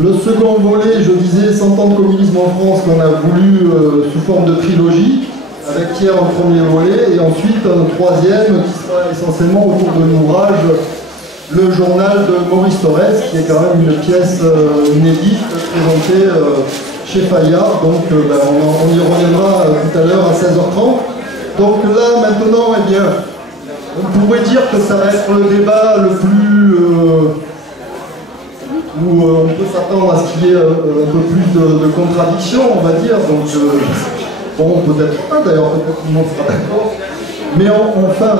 Le second volet, je disais, 100 ans de communisme en France, qu'on a voulu sous forme de trilogie, avec hier un premier volet, et ensuite un troisième qui sera essentiellement autour de l'ouvrage Le journal de Maurice Thorez, qui est quand même une pièce inédite présentée chez Fayard. Donc on y reviendra tout à l'heure à 16h30. Donc là, maintenant, eh bien, on pourrait dire que ça va être le débat le plus... où on peut s'attendre à ce qu'il y ait un peu plus de contradictions, on va dire. Donc, bon, peut-être pas d'ailleurs, peut-être tout le monde sera d'accord. Mais enfin,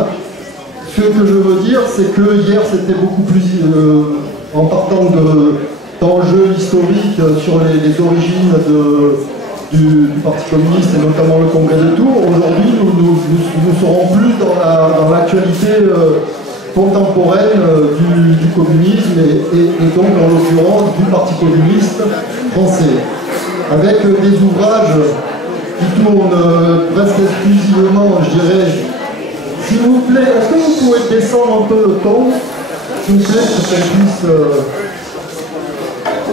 ce que je veux dire, c'est que hier, c'était beaucoup plus, en partant d'enjeux historiques sur les origines du Parti communiste et notamment le congrès de Tours. Aujourd'hui, nous serons plus dans l'actualité contemporaine du communisme et donc en l'occurrence du Parti communiste français, avec des ouvrages qui tournent presque exclusivement, je dirais. S'il vous plaît, est-ce que vous pouvez descendre un peu le ton, s'il vous plaît, pour qu'elle puisse...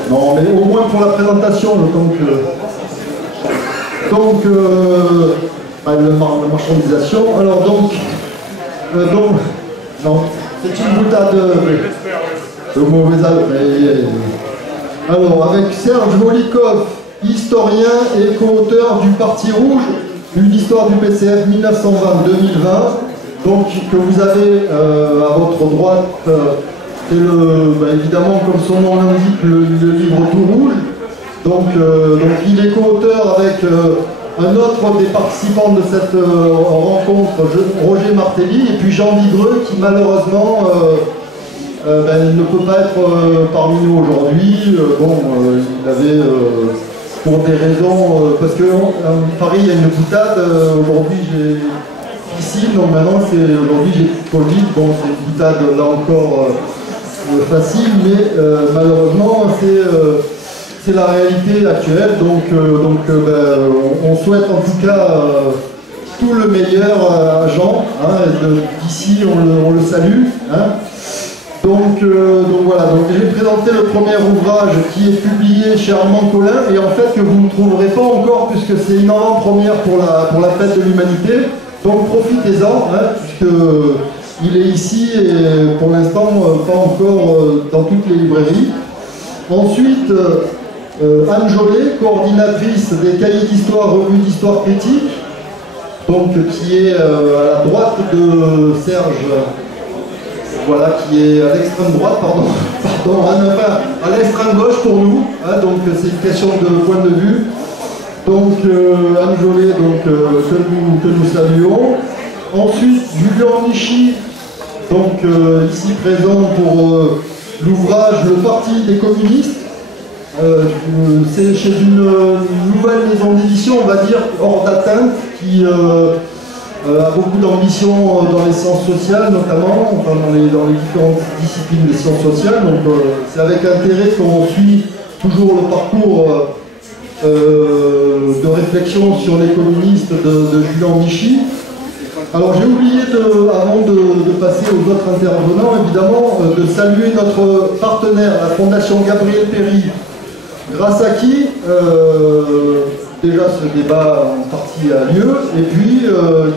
Non, mais au moins pour la présentation, le temps que... Donc, la marchandisation. Alors donc non, c'est une boutade de mauvais âge. Alors, avec Serge Molikov, historien et co-auteur du Parti Rouge, une histoire du PCF 1920-2020, donc que vous avez à votre droite, c'est évidemment, comme son nom l'indique, le livre Tout Rouge. Donc il est co-auteur avec un autre des participants de cette rencontre, Roger Martelly, et puis Jean Vigreux, qui malheureusement ne peut pas être parmi nous aujourd'hui. Il avait, pour des raisons, parce que Paris, il y a une boutade, aujourd'hui j'ai piscine, donc maintenant aujourd'hui j'ai Covid, bon c'est une boutade là encore facile, mais malheureusement c'est la réalité actuelle, donc on souhaite en tout cas tout le meilleur à Jean, hein, d'ici on le salue. Hein. Donc voilà, donc j'ai présenté le premier ouvrage qui est publié chez Armand Collin, et en fait que vous ne trouverez pas encore, puisque c'est une avant-première pour la fête de l'humanité, donc profitez-en, hein, puisqu'il est ici et pour l'instant pas encore dans toutes les librairies. Ensuite, Anne Jolet, coordinatrice des cahiers d'histoire, revue d'histoire critique, donc qui est à la droite de Serge, voilà, qui est à l'extrême droite, pardon, Anne, enfin, à l'extrême gauche pour nous, hein, donc c'est une question de point de vue. Donc Anne Jolet, donc, que nous saluons. Ensuite, Julien Michy, donc ici présent pour l'ouvrage Le Parti des communistes. C'est chez une nouvelle maison d'édition, on va dire, hors d'atteinte, qui a beaucoup d'ambition dans les sciences sociales, notamment, enfin dans les différentes disciplines des sciences sociales. Donc c'est avec intérêt qu'on suit toujours le parcours de réflexion sur les communistes de Julien Michy. Alors j'ai oublié, avant de passer aux autres intervenants, évidemment, de saluer notre partenaire, la Fondation Gabriel Péri, grâce à qui déjà ce débat en partie a lieu, et puis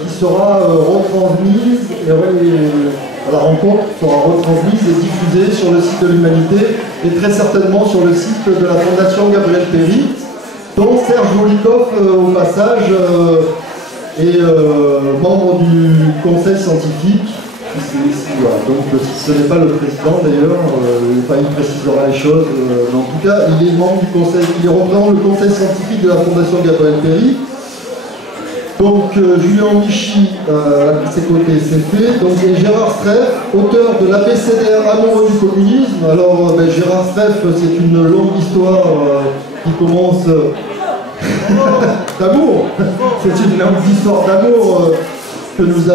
qui sera retransmise, la rencontre sera retransmise et diffusée sur le site de l'Humanité, et très certainement sur le site de la Fondation Gabriel Péri, dont Serge Molikov, au passage, est membre du conseil scientifique. Voilà. Donc ce n'est pas le président d'ailleurs, il précisera les choses, mais en tout cas il est membre du conseil, il représente le conseil scientifique de la Fondation Gabriel Péri. Donc Julien Michy à ses côtés c'est fait, donc et Gérard Streff, auteur de l'ABCDR amoureux du communisme. Alors Gérard Streff, c'est une longue histoire qui commence d'amour, c'est une longue histoire d'amour que nous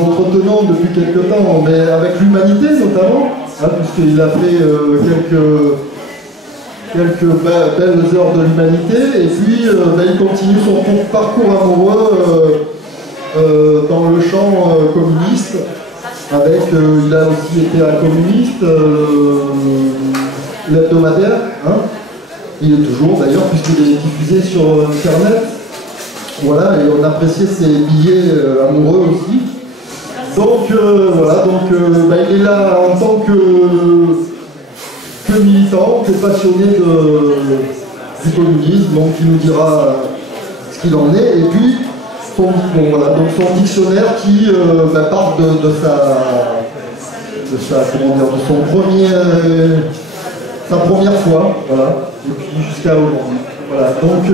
entretenons depuis quelque temps, mais avec l'Humanité notamment, hein, puisqu'il a fait quelques belles heures de l'Humanité, et puis il continue son parcours amoureux dans le champ communiste, avec, il a aussi été un communiste, l'hebdomadaire, hein. Il est toujours d'ailleurs, puisqu'il est diffusé sur Internet. Voilà, et on appréciait ses billets amoureux aussi. Donc voilà, donc il est là en tant que militant, que passionné du communisme, donc il nous dira ce qu'il en est. Et puis son dictionnaire qui part de sa première fois, voilà, et puis jusqu'à aujourd'hui. Voilà, donc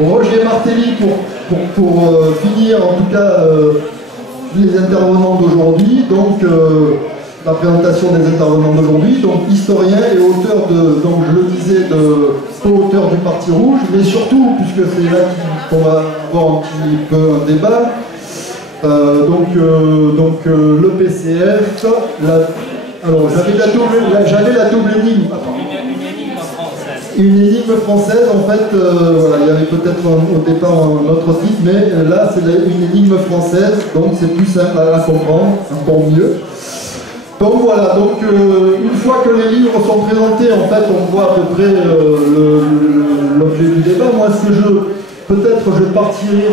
Roger Martelly pour finir en tout cas les intervenants d'aujourd'hui, donc la présentation des intervenants d'aujourd'hui, donc historien et auteur donc je le disais, co-auteur du Parti Rouge, mais surtout, puisque c'est là qu'on va avoir un petit peu un débat, le PCF, alors j'avais la double énigme. Une énigme française, en fait, voilà, il y avait peut-être au départ un autre titre, mais là c'est une énigme française, donc c'est plus simple à comprendre, encore mieux. Donc voilà, donc une fois que les livres sont présentés, en fait, on voit à peu près l'objet du débat. Moi, peut-être je partirai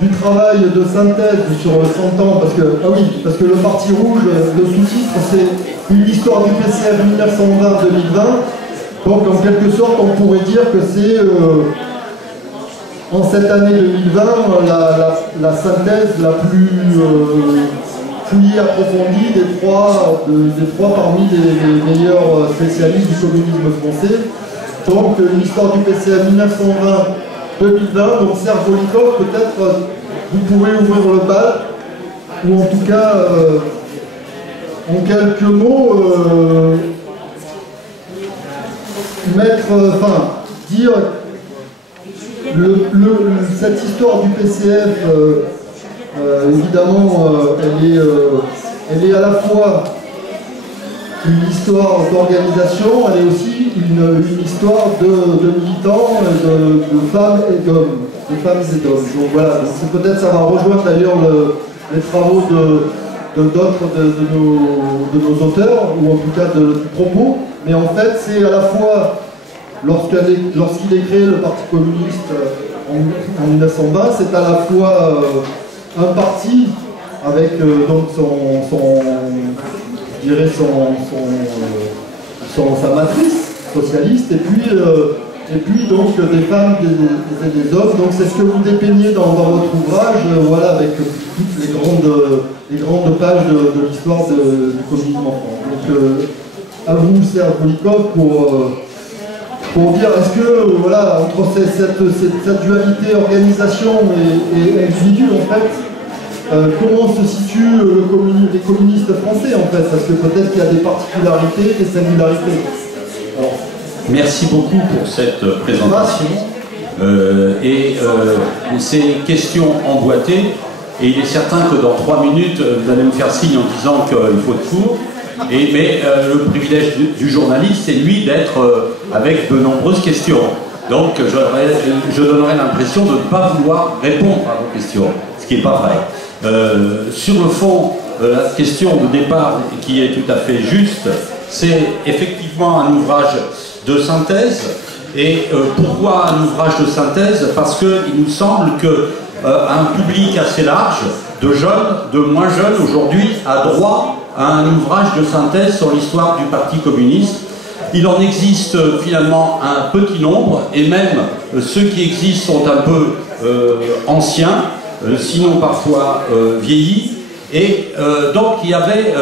du travail de synthèse sur 100 ans, parce que le Parti Rouge, le sous-titre, c'est une histoire du PCF 1920-2020. Donc en quelque sorte, on pourrait dire que c'est en cette année 2020 la synthèse la plus fouillée, approfondie des trois parmi les meilleurs spécialistes du communisme français. Donc l'histoire du PCF 1920-2020, donc Serge Volikov, peut-être vous pouvez ouvrir le bal, ou en tout cas, en quelques mots, dire cette histoire du PCF, évidemment, elle est à la fois une histoire d'organisation, elle est aussi une histoire de militants, de femmes et d'hommes, Donc voilà, donc peut-être ça va rejoindre d'ailleurs les travaux de d'autres de nos auteurs, ou en tout cas du propos, mais en fait c'est à la fois, lorsqu'il est créé le Parti communiste en 1920, c'est à la fois un parti avec donc sa matrice socialiste, et puis donc des femmes et des hommes. Donc c'est ce que vous dépeignez dans votre ouvrage, voilà, avec toutes les grandes pages de l'histoire du communisme en France. Donc à vous, Serge Volikov, pour dire, est-ce que, voilà, entre cette dualité organisation et individu, en fait, comment se situent les communistes français, en fait, parce que peut-être qu'il y a des particularités, des singularités. Alors, merci beaucoup pour cette présentation ces questions emboîtées, et il est certain que dans 3 minutes vous allez me faire signe en disant qu'il faut être court, mais le privilège du journaliste, c'est lui d'être avec de nombreuses questions, donc je donnerai l'impression de ne pas vouloir répondre à vos questions, ce qui n'est pas vrai. Sur le fond, la question de départ qui est tout à fait juste, c'est effectivement un ouvrage de synthèse. Et pourquoi un ouvrage de synthèse? Parce qu'il nous semble qu'un public assez large, de jeunes, de moins jeunes aujourd'hui, a droit à un ouvrage de synthèse sur l'histoire du Parti communiste. Il en existe finalement un petit nombre, et même ceux qui existent sont un peu anciens, sinon parfois vieillis. Et donc il y avait,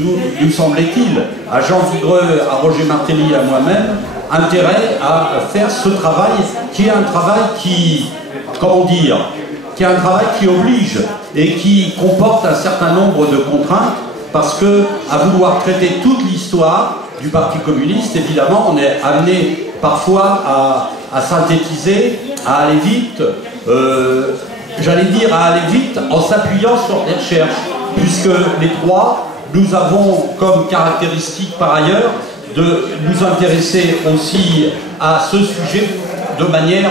nous semblait-il, à Jean Vigreux, à Roger Martelly, à moi-même, intérêt à faire ce travail, qui est un travail qui, comment dire, qui est un travail qui oblige et qui comporte un certain nombre de contraintes, parce que, à vouloir traiter toute l'histoire du Parti communiste, évidemment, on est amené parfois à synthétiser, à aller vite, j'allais dire à aller vite en s'appuyant sur des recherches, puisque les trois, nous avons comme caractéristique par ailleurs de nous intéresser aussi à ce sujet de manière,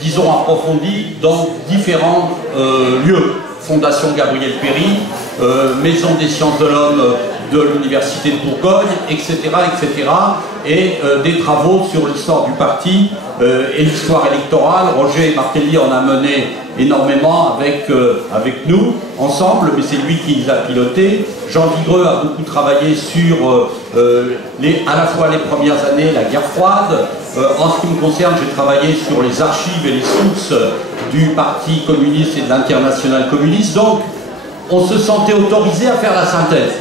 disons, approfondie dans différents lieux. Fondation Gabriel Péry, Maison des sciences de l'homme de l'Université de Bourgogne, etc., etc., et des travaux sur l'histoire du parti et l'histoire électorale. Roger Martelly en a mené énormément avec nous, ensemble, mais c'est lui qui les a pilotés. Jean Vigreux a beaucoup travaillé sur à la fois les premières années, la guerre froide. En ce qui me concerne, j'ai travaillé sur les archives et les sources du Parti communiste et de l'Internationale communiste. Donc, on se sentait autorisé à faire la synthèse.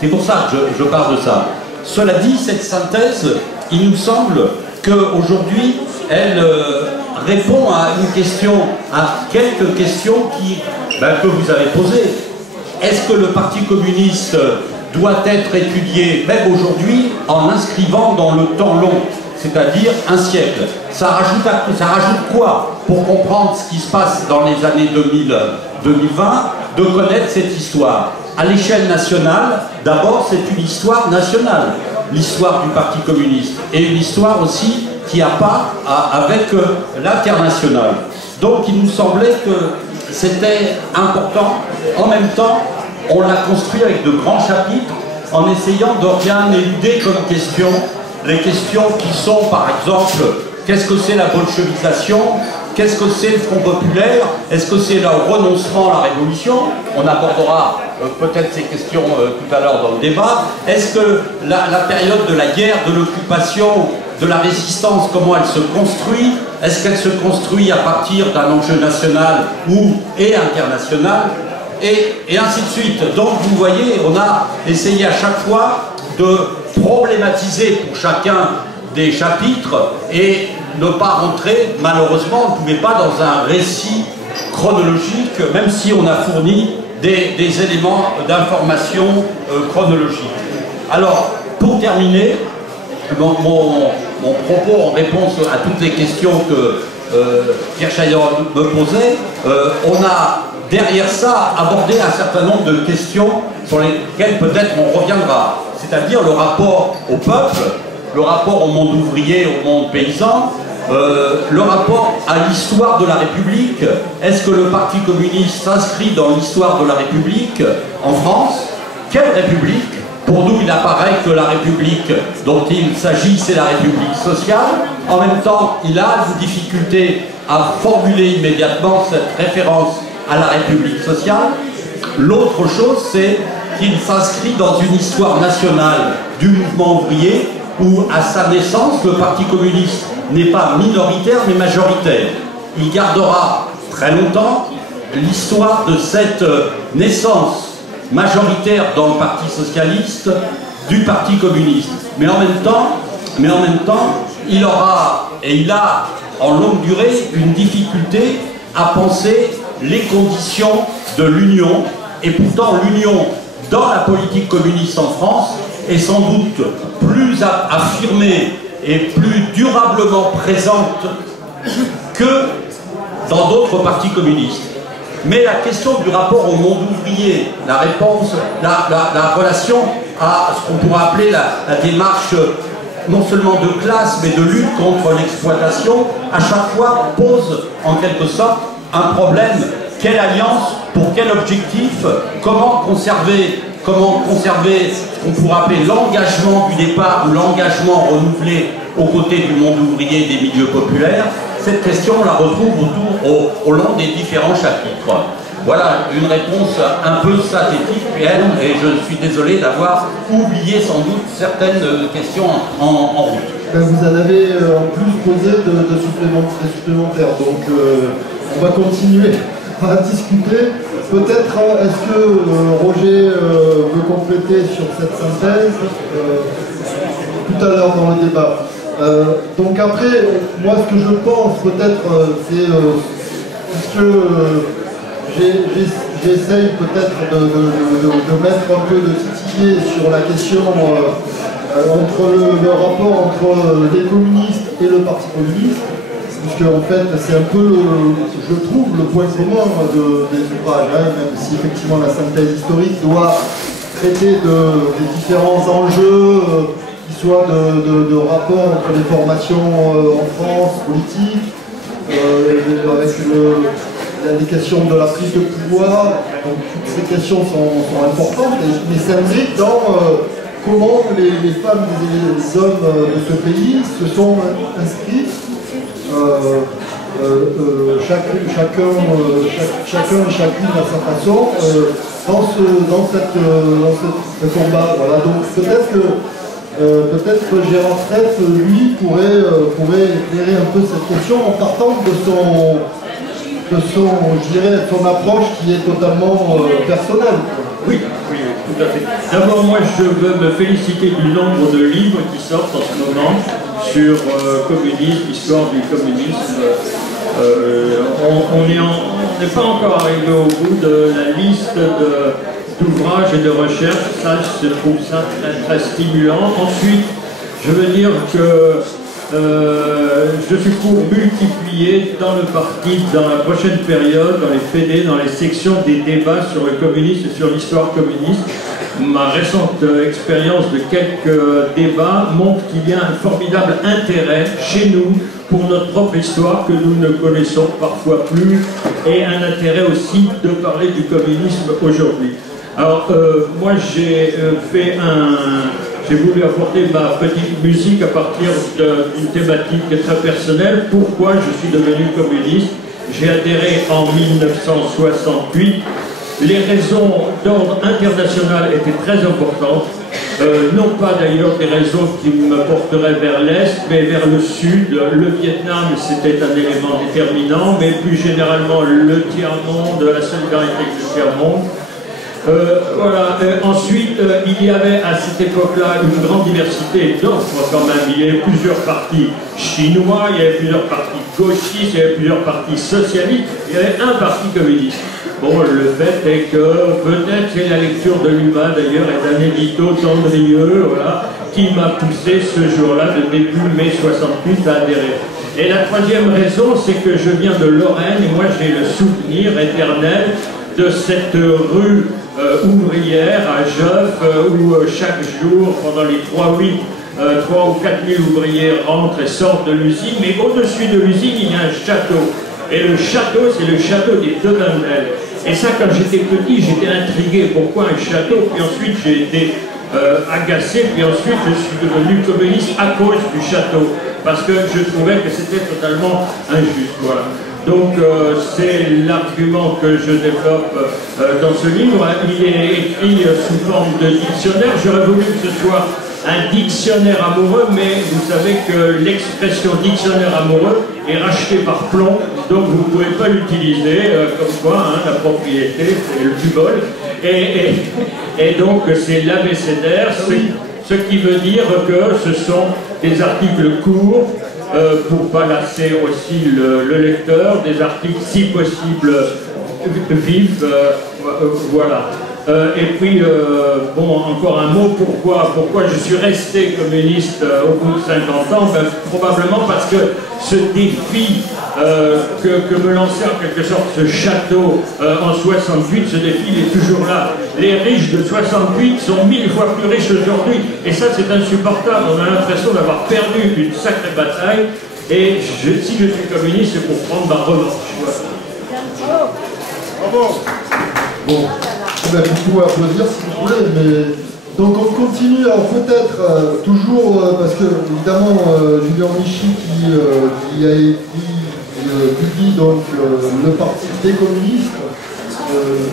C'est pour ça que je parle de ça. Cela dit, cette synthèse, il nous semble qu'aujourd'hui, elle répond à une question, à quelques questions que vous avez posées. Est-ce que le Parti communiste doit être étudié, même aujourd'hui, en inscrivant dans le temps long, c'est-à-dire un siècle? Ça rajoute quoi pour comprendre ce qui se passe dans les années 2020, de connaître cette histoire? À l'échelle nationale, d'abord, c'est une histoire nationale, l'histoire du Parti communiste, et une histoire aussi qui a part avec l'international. Donc il nous semblait que c'était important. En même temps, on l'a construit avec de grands chapitres, en essayant de rien éluder comme question. Les questions qui sont, par exemple, qu'est-ce que c'est la bolchevisation? Qu'est-ce que c'est le Front populaire? Est-ce que c'est le renoncement à la révolution? On abordera peut-être ces questions tout à l'heure dans le débat. Est-ce que la période de la guerre, de l'occupation, de la résistance, comment elle se construit? Est-ce qu'elle se construit à partir d'un enjeu national et international? Et ainsi de suite. Donc vous voyez, on a essayé à chaque fois de problématiser pour chacun des chapitres et ne pas rentrer, malheureusement, on ne pouvait pas dans un récit chronologique, même si on a fourni des éléments d'information chronologique. Alors, pour terminer, mon propos en réponse à toutes les questions que Pierre Chaillot me posait, on a derrière ça abordé un certain nombre de questions sur lesquelles peut-être on reviendra, c'est-à-dire le rapport au peuple, le rapport au monde ouvrier, au monde paysan, le rapport à l'histoire de la République. Est-ce que le Parti communiste s'inscrit dans l'histoire de la République en France? Quelle République? Pour nous, il apparaît que la République dont il s'agit, c'est la République sociale. En même temps, il a une difficulté à formuler immédiatement cette référence à la République sociale. L'autre chose, c'est qu'il s'inscrit dans une histoire nationale du mouvement ouvrier où, à sa naissance, le Parti communiste n'est pas minoritaire mais majoritaire. Il gardera très longtemps l'histoire de cette naissance majoritaire dans le Parti socialiste du Parti communiste. Mais en même temps, il aura, et il a en longue durée, une difficulté à penser les conditions de l'union. Et pourtant, l'union dans la politique communiste en France est sans doute plus affirmée et plus durablement présente que dans d'autres partis communistes. Mais la question du rapport au monde ouvrier, la réponse, la relation à ce qu'on pourrait appeler la démarche non seulement de classe, mais de lutte contre l'exploitation, à chaque fois pose en quelque sorte un problème. Quelle alliance? Pour quel objectif? Comment conserver ce qu'on pourrait appeler l'engagement du départ ou l'engagement renouvelé aux côtés du monde ouvrier et des milieux populaires? Cette question, on la retrouve au long des différents chapitres. Voilà une réponse un peu synthétique, et je suis désolé d'avoir oublié sans doute certaines questions en route. Vous en avez en plus posé de supplémentaires, donc on va continuer à discuter. Peut-être, est-ce que Roger veut compléter sur cette synthèse tout à l'heure dans le débat. Donc après, moi ce que je pense peut-être, c'est puisque j'essaye peut-être de mettre un peu de titiller sur la question entre le rapport entre les communistes et le Parti communiste, puisque en fait c'est un peu, je trouve, le point commun des ouvrages, hein, même si effectivement la synthèse historique doit traiter des différents enjeux, qui soient de rapport entre les formations en France, politiques, avec les questions de la prise de pouvoir, donc toutes ces questions sont importantes, mais s'imbriquent dans comment les femmes et les hommes de ce pays se sont inscrits, chacun et chacune à sa façon, dans ce combat. Voilà. Donc peut-être que Gérard Treff, lui, pourrait éclairer un peu cette question en partant de son approche qui est totalement personnelle. Oui, tout à fait. D'abord, moi, je veux me féliciter du nombre de livres qui sortent en ce moment sur communisme, histoire du communisme. On n'est pas encore arrivé au bout de la liste d'ouvrages et de recherches. Ça, je trouve ça très, très stimulant. Ensuite, je veux dire que je suis pour multiplier dans le parti, dans la prochaine période, dans les fédés, dans les sections, des débats sur le communisme et sur l'histoire communiste. Ma récente expérience de quelques débats montre qu'il y a un formidable intérêt chez nous pour notre propre histoire que nous ne connaissons parfois plus, et un intérêt aussi de parler du communisme aujourd'hui. Alors, moi j'ai voulu apporter ma petite musique à partir d'une thématique très personnelle. Pourquoi je suis devenu communiste? J'ai adhéré en 1968. Les raisons d'ordre international étaient très importantes. Non pas d'ailleurs des raisons qui me porteraient vers l'Est, mais vers le Sud. Le Vietnam, c'était un élément déterminant, mais plus généralement le tiers-monde, la solidarité avec le tiers-monde. Voilà. Ensuite, il y avait à cette époque-là une grande diversité d'offres quand même. Il y avait plusieurs partis chinois, il y avait plusieurs partis gauchistes, il y avait plusieurs partis socialistes, il y avait un parti communiste. Bon, le fait est que peut-être c'est la lecture de l'UMA d'ailleurs et d'un édito tendrieux, voilà, qui m'a poussé ce jour-là, de début mai 68, à adhérer. Et la troisième raison, c'est que je viens de Lorraine et moi j'ai le souvenir éternel de cette rue ouvrière à Geoff où chaque jour, pendant les 3 ou 4 000 ouvriers rentrent et sortent de l'usine, mais au-dessus de l'usine, il y a un château. Et le château, c'est le château des Devanel. Et ça, quand j'étais petit, j'étais intrigué. Pourquoi un château? Puis ensuite, j'ai été agacé, puis ensuite, je suis devenu communiste à cause du château. Parce que je trouvais que c'était totalement injuste. Voilà. Donc, c'est l'argument que je développe dans ce livre. Il est écrit sous forme de dictionnaire. J'aurais voulu que ce soit un dictionnaire amoureux, mais vous savez que l'expression dictionnaire amoureux est rachetée par Plomb, donc vous ne pouvez pas l'utiliser, comme quoi, hein, la propriété, c'est le bubol. Et donc, c'est l'abécédaire, ce qui veut dire que ce sont des articles courts, pour pas lasser aussi le lecteur, des articles si possible vifs, voilà. Et puis, bon, encore un mot, pourquoi je suis resté communiste au bout de 50 ans? Ben, probablement parce que ce défi que me lançait en quelque sorte ce château en 68, ce défi il est toujours là. Les riches de 68 sont 1000 fois plus riches aujourd'hui, et ça c'est insupportable. On a l'impression d'avoir perdu une sacrée bataille, et si je suis communiste, c'est pour prendre ma revanche. Voilà. Bravo. Bon. On a beaucoup à applaudir si vous voulez, mais donc on continue, alors peut-être toujours, parce que évidemment Julien Michi qui a écrit, publie donc le parti des communistes,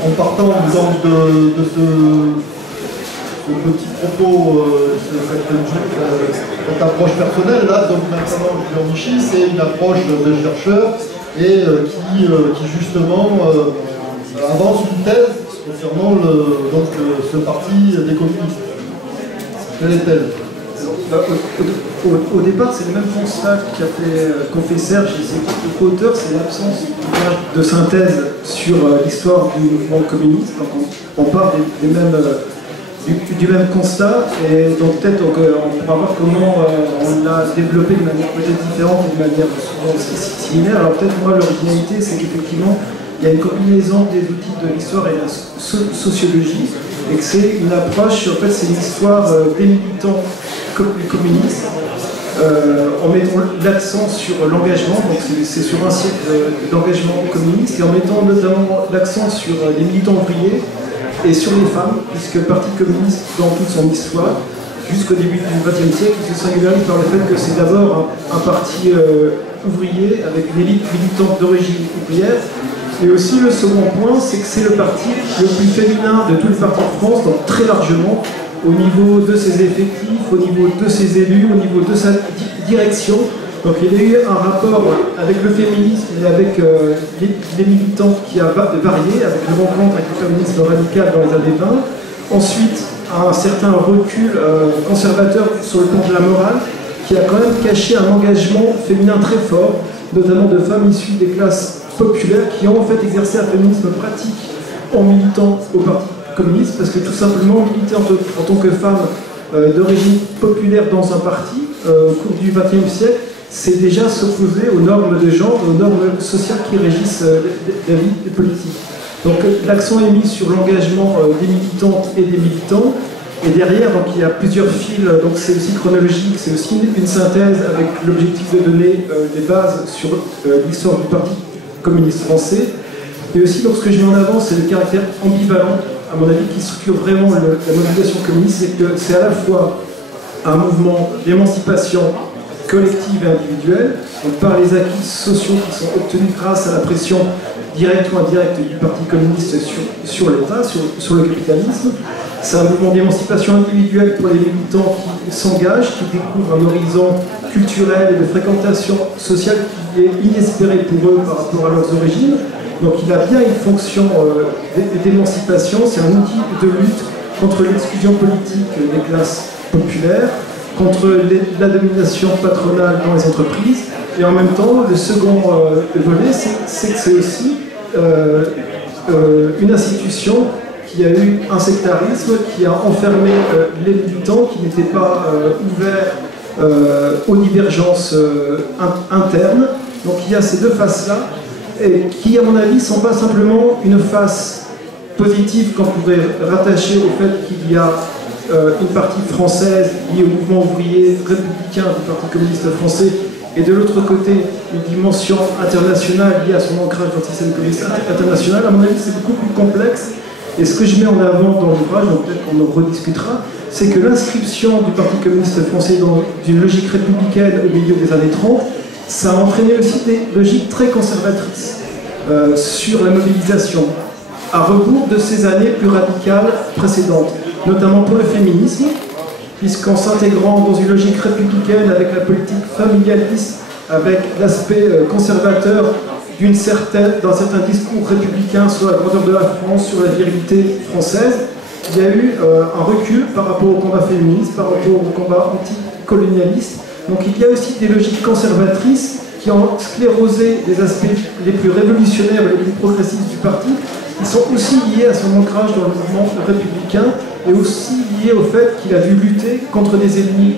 en partant donc de ce petit propos, cette approche personnelle, là, donc maintenant Julien Michi, c'est une approche de chercheur et qui justement avance une thèse concernant ce parti des communistes. Quelle est-elle? Au départ, c'est le même constat qu'ont fait Serge et ses co-auteurs, c'est l'absence de synthèse sur l'histoire du mouvement communiste. Donc on part du même constat, et donc peut-être on pourra voir comment on l'a développé de manière peut-être différente, de manière souvent similaire. Alors peut-être moi l'originalité, c'est qu'effectivement il y a une combinaison des outils de l'histoire et de la sociologie, et que c'est une approche, en fait c'est une histoire des militants communistes, en mettant l'accent sur l'engagement, donc c'est sur un siècle d'engagement communiste, et en mettant notamment l'accent sur les militants ouvriers et sur les femmes, puisque le Parti communiste, dans toute son histoire, jusqu'au début du XXe siècle, se singularise par le fait que c'est d'abord un parti ouvrier avec une élite militante d'origine ouvrière. Et aussi le second point, c'est que c'est le parti le plus féminin de tous les partis de France, donc très largement, au niveau de ses effectifs, au niveau de ses élus, au niveau de sa direction. Donc il y a eu un rapport avec le féminisme et avec les militants qui a varié, avec le rencontre avec le féminisme radical dans les années 20. Ensuite, un certain recul conservateur sur le plan de la morale, qui a quand même caché un engagement féminin très fort, notamment de femmes issues des classes populaires qui ont en fait exercé un féminisme pratique en militant au Parti communiste, parce que tout simplement militer en tant que femme d'origine populaire dans un parti au cours du XXe siècle, c'est déjà s'opposer aux normes de genre, aux normes sociales qui régissent la vie politique. Donc l'accent est mis sur l'engagement des militantes et des militants. Et derrière, donc, il y a plusieurs fils, donc c'est aussi chronologique, c'est aussi une synthèse avec l'objectif de donner des bases sur l'histoire du Parti communiste français. Et aussi, donc, ce que je mets en avant, c'est le caractère ambivalent, à mon avis, qui structure vraiment la mobilisation communiste, c'est que c'est à la fois un mouvement d'émancipation collective et individuelle, donc par les acquis sociaux qui sont obtenus grâce à la pression directe ou indirecte du Parti communiste sur l'État, sur le capitalisme. C'est un mouvement d'émancipation individuelle pour les militants qui s'engagent, qui découvrent un horizon culturel et de fréquentation sociale qui est inespéré pour eux par rapport à leurs origines. Donc il a bien une fonction d'émancipation, c'est un outil de lutte contre l'exclusion politique des classes populaires, contre la domination patronale dans les entreprises, et en même temps, le second volet, c'est que c'est aussi une institution qui a eu un sectarisme, qui a enfermé les militants, qui n'étaient pas ouverts aux divergences internes. Donc il y a ces deux faces-là, et qui, à mon avis, ne sont pas simplement une face positive qu'on pourrait rattacher au fait qu'il y a une partie française liée au mouvement ouvrier républicain du Parti communiste français, et de l'autre côté, une dimension internationale liée à son ancrage dans le système communiste international. À mon avis, c'est beaucoup plus complexe. Et ce que je mets en avant dans l'ouvrage, donc peut-être qu'on en rediscutera, c'est que l'inscription du Parti communiste français dans une logique républicaine au milieu des années 30, ça a entraîné aussi des logiques très conservatrices sur la mobilisation, à rebours de ces années plus radicales précédentes, notamment pour le féminisme, puisqu'en s'intégrant dans une logique républicaine avec la politique familialiste, avec l'aspect conservateur d'un certain discours républicain sur la grandeur de la France, sur la virilité française, il y a eu un recul par rapport au combat féministe, par rapport au combat anticolonialiste. Donc il y a aussi des logiques conservatrices qui ont sclérosé les aspects les plus révolutionnaires et les plus progressistes du parti, qui sont aussi liés à son ancrage dans le mouvement républicain, et aussi liés au fait qu'il a dû lutter contre des ennemis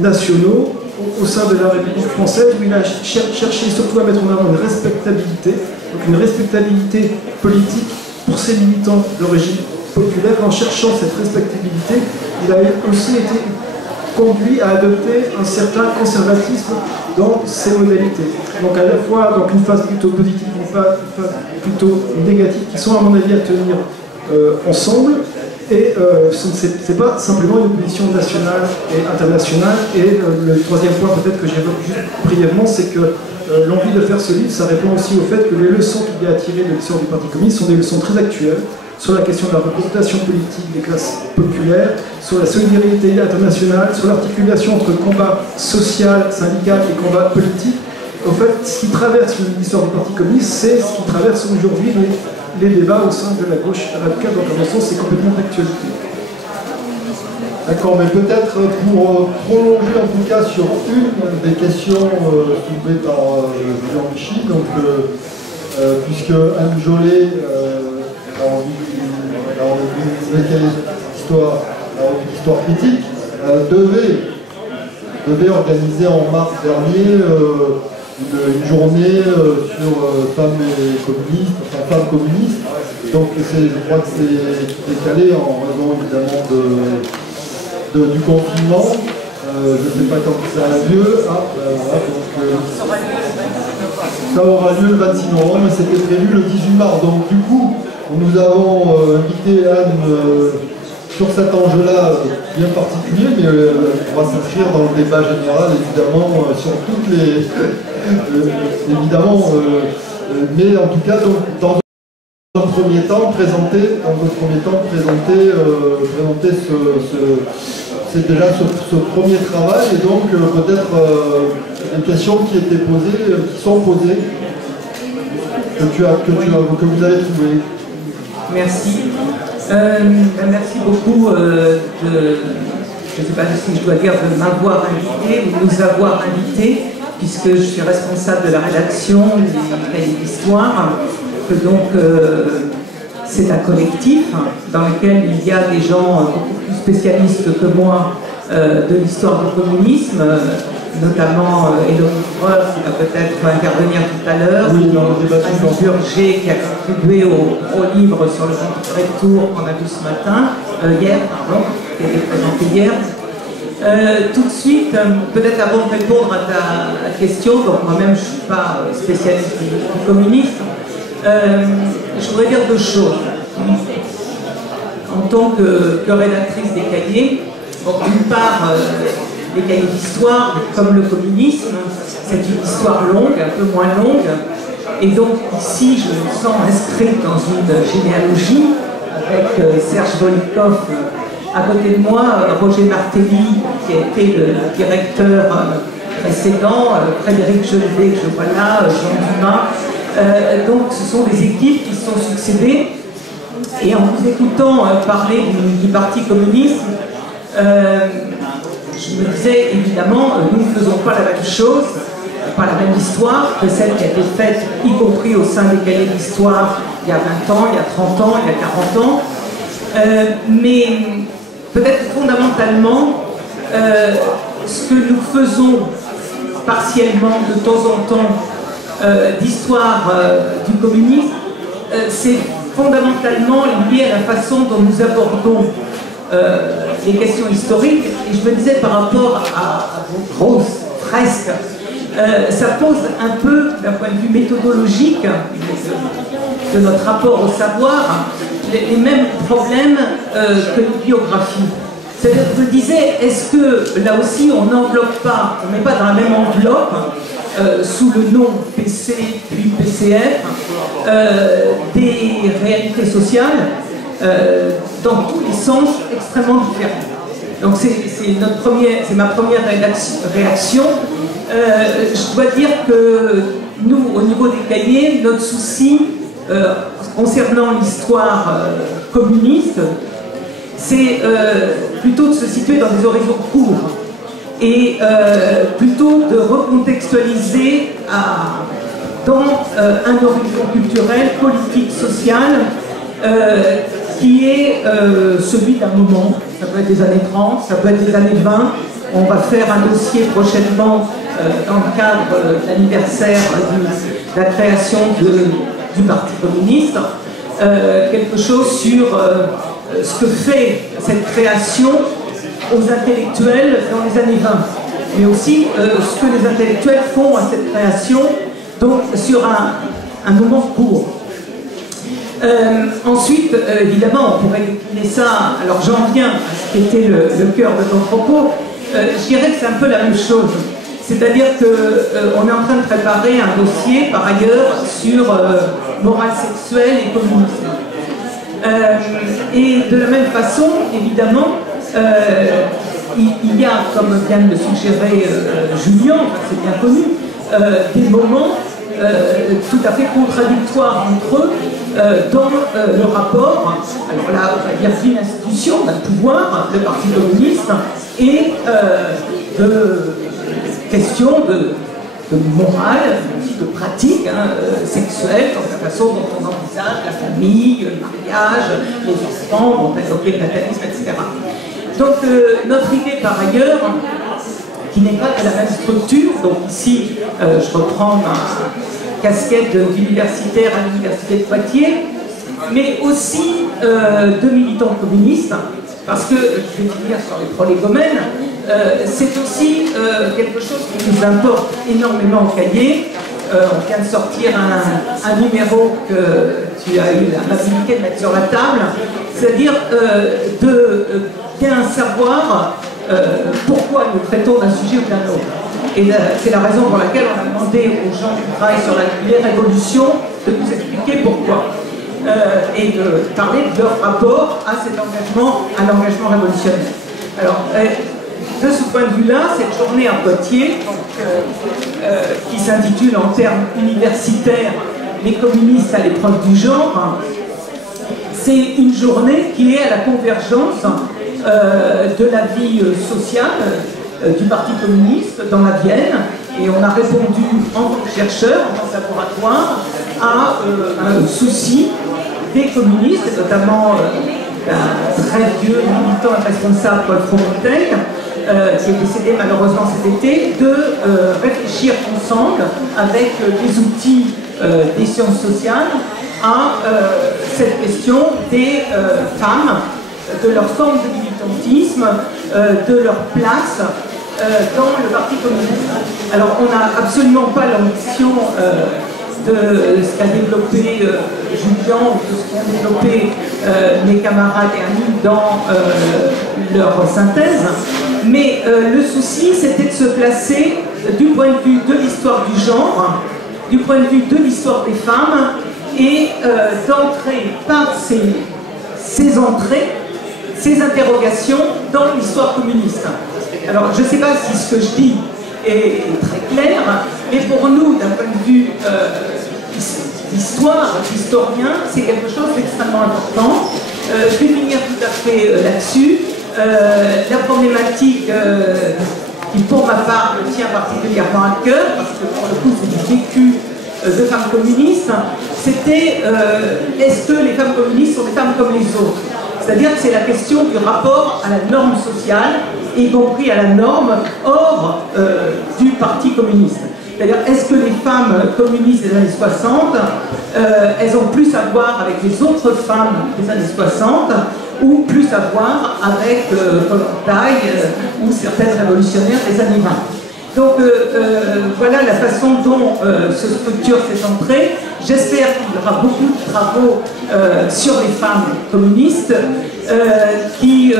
nationaux au sein de la République française, où il a cherché surtout à mettre en avant une respectabilité, donc une respectabilité politique pour ses militants d'origine populaire. En cherchant cette respectabilité, il a aussi été conduit à adopter un certain conservatisme dans ses modalités. Donc à la fois donc une phase plutôt positive, une phase plutôt négative, qui sont à mon avis à tenir ensemble. Et ce n'est pas simplement une position nationale et internationale. Et le troisième point peut-être que j'évoque juste brièvement, c'est que l'envie de faire ce livre, ça répond aussi au fait que les leçons qu'il y a à tirer de l'histoire du Parti communiste sont des leçons très actuelles sur la question de la représentation politique des classes populaires, sur la solidarité internationale, sur l'articulation entre combat social, syndical et combat politique. En fait, ce qui traverse l'histoire du Parti communiste, c'est ce qui traverse aujourd'hui les débats au sein de la gauche radicale. Donc, à mon sens, c'est complètement d'actualité. D'accord, mais peut-être pour prolonger en tout cas sur une des questions soulevées par Jean-Michel, donc puisque Anne Jolet a envie l'histoire critique, devait organiser en mars dernier une journée sur femmes communistes, enfin femmes communistes. Donc je crois que c'est décalé en raison évidemment du confinement. Je ne sais pas quand ça a lieu. Ah, voilà, donc, ça aura lieu le 26 novembre, mais c'était prévu le 18 mars. Donc du coup, nous avons invité Anne sur cet enjeu-là bien particulier, mais on va s'inscrire dans le débat général, évidemment, sur toutes les... évidemment, mais en tout cas, dans un premier temps, présenter c'est déjà ce premier travail, et donc peut-être des questions qui étaient posées, qui sont posées, que vous avez trouvées. Merci. Merci beaucoup je ne sais pas si je dois dire de m'avoir invité ou nous avoir invité, puisque je suis responsable de la rédaction des cahiers d'histoire, que donc c'est un collectif dans lequel il y a des gens beaucoup plus spécialistes que moi de l'histoire du communisme, notamment Héloïse Breur, qui va peut-être intervenir tout à l'heure, Anne Burger, qui a contribué au livre sur le retour qu'on a vu ce matin, hier, pardon, qui a été présenté hier. Tout de suite, peut-être avant de répondre à ta question, donc moi-même je ne suis pas spécialiste du communisme, je voudrais dire deux choses. En tant que rédactrice des cahiers, d'une part, les cahiers d'histoire, comme le communisme, c'est une histoire longue, un peu moins longue, et donc ici je me sens inscrite dans une généalogie avec Serge Volikov à côté de moi, Roger Martelly qui a été le directeur précédent, Frédéric Jolivet que je vois là, Jean Dumas. Donc ce sont des équipes qui se sont succédées, et en vous écoutant parler du Parti communiste, je me disais évidemment, nous ne faisons pas la même chose, pas la même histoire que celle qui a été faite, y compris au sein des cahiers d'histoire, il y a 20 ans, il y a 30 ans, il y a 40 ans. Mais peut-être fondamentalement, ce que nous faisons partiellement de temps en temps d'histoire du communisme, c'est fondamentalement lié à la façon dont nous abordons les questions historiques. Et je me disais par rapport à vos grosses fresques, ça pose un peu, d'un point de vue méthodologique de notre rapport au savoir, les mêmes problèmes que les biographies. C'est-à-dire que je disais, est-ce que là aussi on n'enveloppe pas, on ne met pas dans la même enveloppe, sous le nom PC puis PCF, des réalités sociales dans tous les sens extrêmement différents. Donc c'est ma première réaction. Je dois dire que nous, au niveau des cahiers, notre souci concernant l'histoire communiste, c'est plutôt de se situer dans des horizons courts et plutôt de recontextualiser dans un horizon culturel, politique, social, qui est celui d'un moment. Ça peut être des années 30, ça peut être des années 20. On va faire un dossier prochainement dans le cadre de l'anniversaire de la création du Parti communiste, quelque chose sur ce que fait cette création aux intellectuels dans les années 20, mais aussi ce que les intellectuels font à cette création, donc sur un moment court. Ensuite, évidemment, on pourrait décliner ça, alors j'en viens à ce qui était le cœur de ton propos, je dirais que c'est un peu la même chose. C'est-à-dire qu'on est en train de préparer un dossier, par ailleurs, sur morale sexuelle et communisme. Et de la même façon, évidemment, il y a, comme vient de le suggérer Julien, c'est bien connu, des moments tout à fait contradictoires entre eux dans le rapport, alors là, on va dire d'une institution, d'un pouvoir, le Parti communiste, et de questions de morale, de pratique sexuelle, dans la façon dont on envisage la famille, le mariage, les enfants, on va évoquer le natalisme, etc. Donc notre idée par ailleurs, qui n'est pas de la même structure, donc ici je reprends ma casquette d'universitaire à l'université de Poitiers, mais aussi de militants communistes, parce que, je vais finir sur les prolégomènes, c'est aussi quelque chose qui nous importe énormément au cahier. On vient de sortir un numéro que tu as eu l'amabilité de mettre sur la table, c'est-à-dire de bien savoir pourquoi nous traitons d'un sujet ou d'un autre. Et c'est la raison pour laquelle on a demandé aux gens qui travaillent sur les révolutions de nous expliquer pourquoi. Et de parler de leur rapport à cet engagement, à l'engagement révolutionnaire. Alors, de ce point de vue-là, cette journée à Poitiers, qui s'intitule en termes universitaires « Les communistes à l'épreuve du genre », c'est une journée qui est à la convergence de la vie sociale du Parti communiste dans la Vienne, et on a répondu en tant que chercheur, en tant que laboratoire, à un souci des communistes, et notamment un très vieux militant et responsable, Paul Fromentel, qui est décédé malheureusement cet été, de réfléchir ensemble avec les outils des sciences sociales à cette question des femmes, de leur forme de militantisme, de leur place dans le Parti communiste. Alors on n'a absolument pas l'ambition de ce qu'a développé Julien ou de ce qu'ont développé mes camarades et amis dans leur synthèse, mais le souci c'était de se placer du point de vue de l'histoire du genre, du point de vue de l'histoire des femmes, et d'entrer par ces entrées, ces interrogations dans l'histoire communiste. Alors je ne sais pas si ce que je dis est très clair, mais pour nous, d'un point de vue d'histoire, d'historien, c'est quelque chose d'extrêmement important. Je vais finir tout à fait là-dessus. La problématique qui, pour ma part, me tient particulièrement à cœur, parce que pour le coup, c'est du vécu de femmes communistes, c'était est-ce que les femmes communistes sont des femmes comme les autres? C'est-à-dire que c'est la question du rapport à la norme sociale, y compris à la norme hors du Parti communiste. C'est-à-dire, est-ce que les femmes communistes des années 60, elles ont plus à voir avec les autres femmes des années 60, ou plus à voir avec Kollontai ou certaines révolutionnaires des années 20. Donc voilà la façon dont se structure cette entrée. J'espère qu'il y aura beaucoup de travaux sur les femmes communistes qui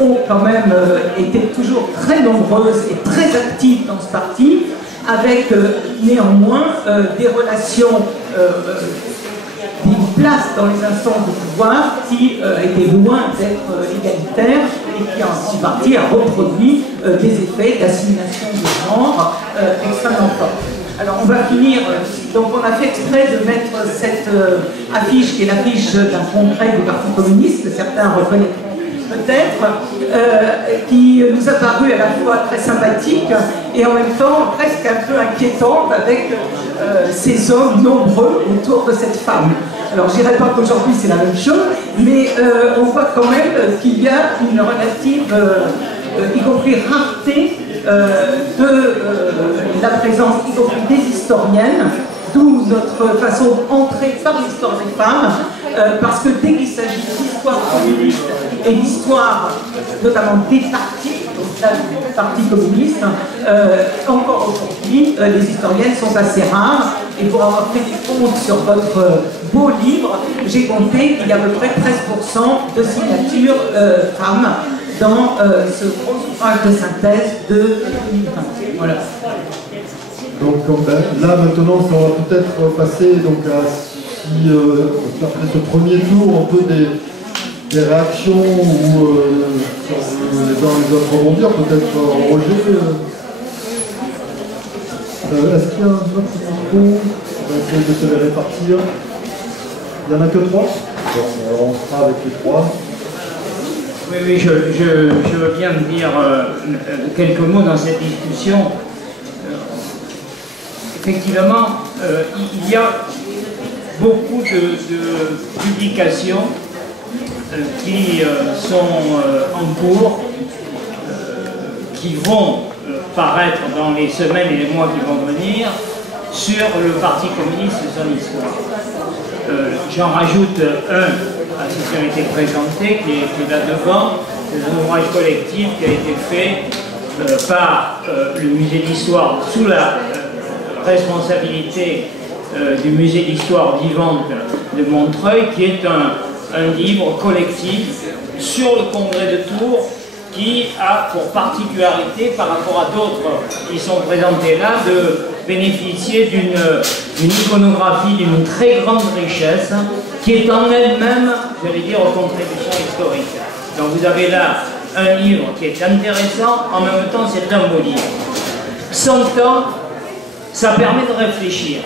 ont quand même été toujours très nombreuses et très actives dans ce parti, avec néanmoins des relations, une place dans les instances de pouvoir qui était loin d'être égalitaire et qui en partie a reproduit des effets d'assimilation de genre extrêmement forts. Alors on va finir, donc on a fait exprès de mettre cette affiche qui est l'affiche d'un congrès du Parti communiste, que certains reconnaîtront peut-être, qui nous a paru à la fois très sympathique et en même temps presque un peu inquiétante avec ces hommes nombreux autour de cette femme. Alors je dirais pas qu'aujourd'hui c'est la même chose, mais on voit quand même qu'il y a une relative, y compris rareté, de la présence, y compris des historiennes, d'où notre façon d'entrer par l'histoire des femmes, parce que dès qu'il s'agit d'histoire communiste et d'histoire notamment des partis, du Parti communiste, encore aujourd'hui, les historiennes sont assez rares, et pour avoir fait des comptes sur votre beau livre, j'ai compté qu'il y a à peu près 13% de signatures femmes dans ce gros ouvrage de synthèse de 2020. Voilà. Donc là maintenant, ça va peut-être passer donc, à si, après ce premier tour, un peu des réactions ou sur les uns les autres rebondir, peut-être Roger. Est-ce qu'il y a un autre micro? On va essayer de se les répartir. Il n'y en a que 3? Bon, alors on sera avec les 3. Oui, je veux bien dire quelques mots dans cette discussion. Effectivement, il y a beaucoup de publications qui sont en cours, qui vont paraître dans les semaines et les mois qui vont venir, sur le Parti communiste et son histoire. J'en rajoute un à ce qui a été présenté, qui est là devant. C'est un ouvrage collectif qui a été fait par le musée d'histoire sous la responsabilité du musée d'histoire vivante de Montreuil, qui est un livre collectif sur le congrès de Tours, qui a pour particularité par rapport à d'autres qui sont présentés là de bénéficier d'une iconographie d'une très grande richesse qui est en elle-même, j'allais dire, aux contributions historiques. Donc vous avez là un livre qui est intéressant, en même temps c'est un beau livre. 100 ans, ça permet de réfléchir.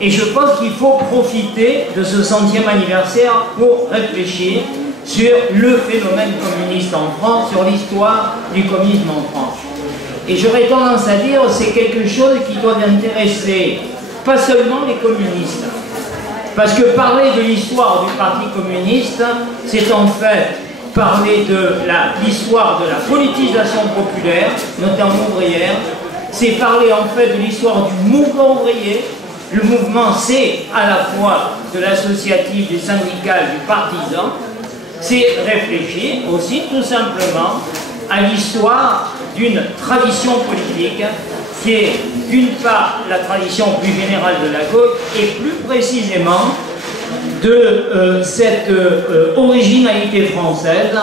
Et je pense qu'il faut profiter de ce 100e anniversaire pour réfléchir sur le phénomène communiste en France, sur l'histoire du communisme en France. Et j'aurais tendance à dire que c'est quelque chose qui doit intéresser pas seulement les communistes. Parce que parler de l'histoire du Parti communiste, c'est en fait parler de l'histoire de la politisation populaire, notamment ouvrière. C'est parler en fait de l'histoire du mouvement ouvrier. Le mouvement, c'est à la fois de l'associatif, du syndical, du partisan. C'est réfléchir aussi tout simplement à l'histoire d'une tradition politique qui est d'une part la tradition plus générale de la gauche et plus précisément de cette originalité française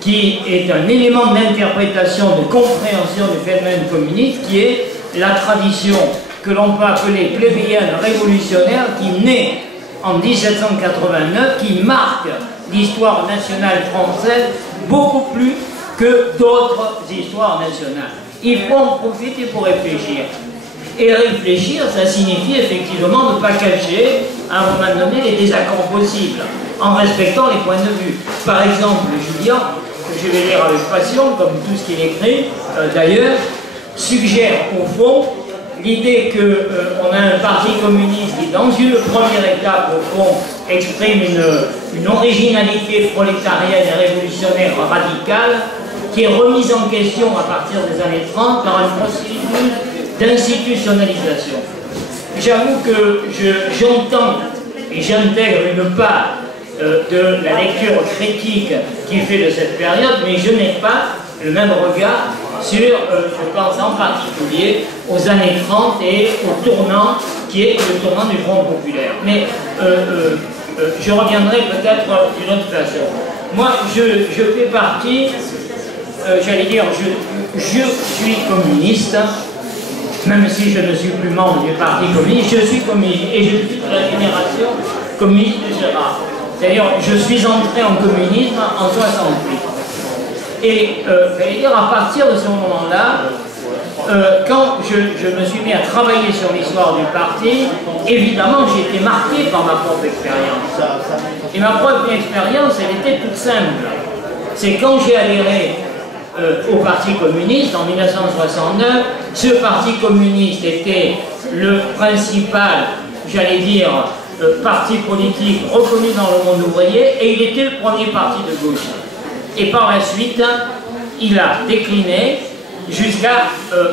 qui est un élément d'interprétation, de compréhension du phénomène communiste, qui est la tradition que l'on peut appeler plébéienne révolutionnaire, qui naît en 1789, qui marque l'histoire nationale française beaucoup plus que d'autres histoires nationales. Il faut en profiter pour réfléchir. Et réfléchir, ça signifie effectivement ne pas cacher à un moment donné les désaccords possibles, en respectant les points de vue. Par exemple, Julien, que je vais lire avec passion, comme tout ce qu'il écrit, d'ailleurs, suggère au fond l'idée qu'on a un parti communiste qui, dans une première étape, au fond, exprime une originalité prolétarienne et révolutionnaire radicale, qui est remise en question à partir des années 30 par un processus d'institutionnalisation. J'avoue que j'entends et j'intègre une part de la lecture critique qui fait de cette période, mais je n'ai pas le même regard sur, je pense en particulier, aux années 30 et au tournant qui est le tournant du Front populaire. Mais je reviendrai peut-être d'une autre façon. Moi, je fais partie, j'allais dire, je suis communiste, même si je ne suis plus membre du Parti communiste, je suis communiste et je suis de la génération communiste de Gérard. C'est-à-dire, je suis entré en communisme en 68. Et j'allais dire, à partir de ce moment-là, quand je me suis mis à travailler sur l'histoire du parti, évidemment, j'ai été marqué par ma propre expérience. Et ma propre expérience, elle était toute simple. C'est quand j'ai adhéré au Parti communiste en 1969, ce Parti communiste était le principal, j'allais dire, parti politique reconnu dans le monde ouvrier, et il était le premier parti de gauche. Et par la suite, il a décliné jusqu'à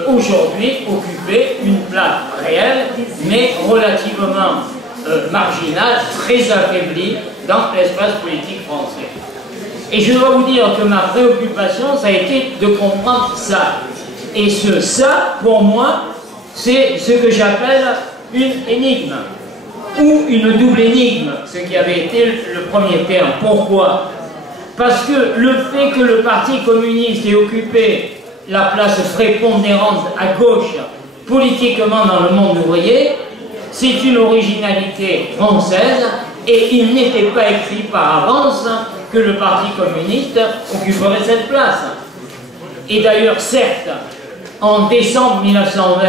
aujourd'hui occuper une place réelle, mais relativement marginale, très affaiblie dans l'espace politique français. Et je dois vous dire que ma préoccupation, ça a été de comprendre ça. Et ça, pour moi, c'est ce que j'appelle une énigme, ou une double énigme, ce qui avait été le premier terme. Pourquoi ? Parce que le fait que le Parti communiste ait occupé la place prépondérante à gauche, politiquement dans le monde ouvrier, c'est une originalité française, et il n'était pas écrit par avance que le Parti communiste occuperait cette place. Et d'ailleurs, certes, en décembre 1920,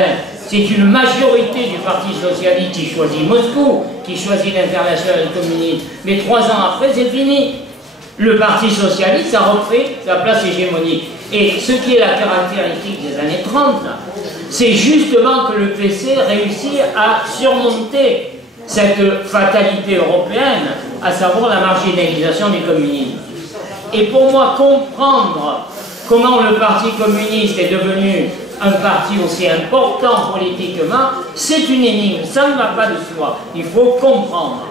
c'est une majorité du Parti socialiste qui choisit Moscou, qui choisit l'international communiste, mais 3 ans après, c'est fini. Le Parti socialiste a repris sa place hégémonique. Et ce qui est la caractéristique des années 30, c'est justement que le PC réussit à surmonter cette fatalité européenne, à savoir la marginalisation du communisme. Et pour moi, comprendre comment le Parti communiste est devenu un parti aussi important politiquement, c'est une énigme, ça ne va pas de soi, il faut comprendre.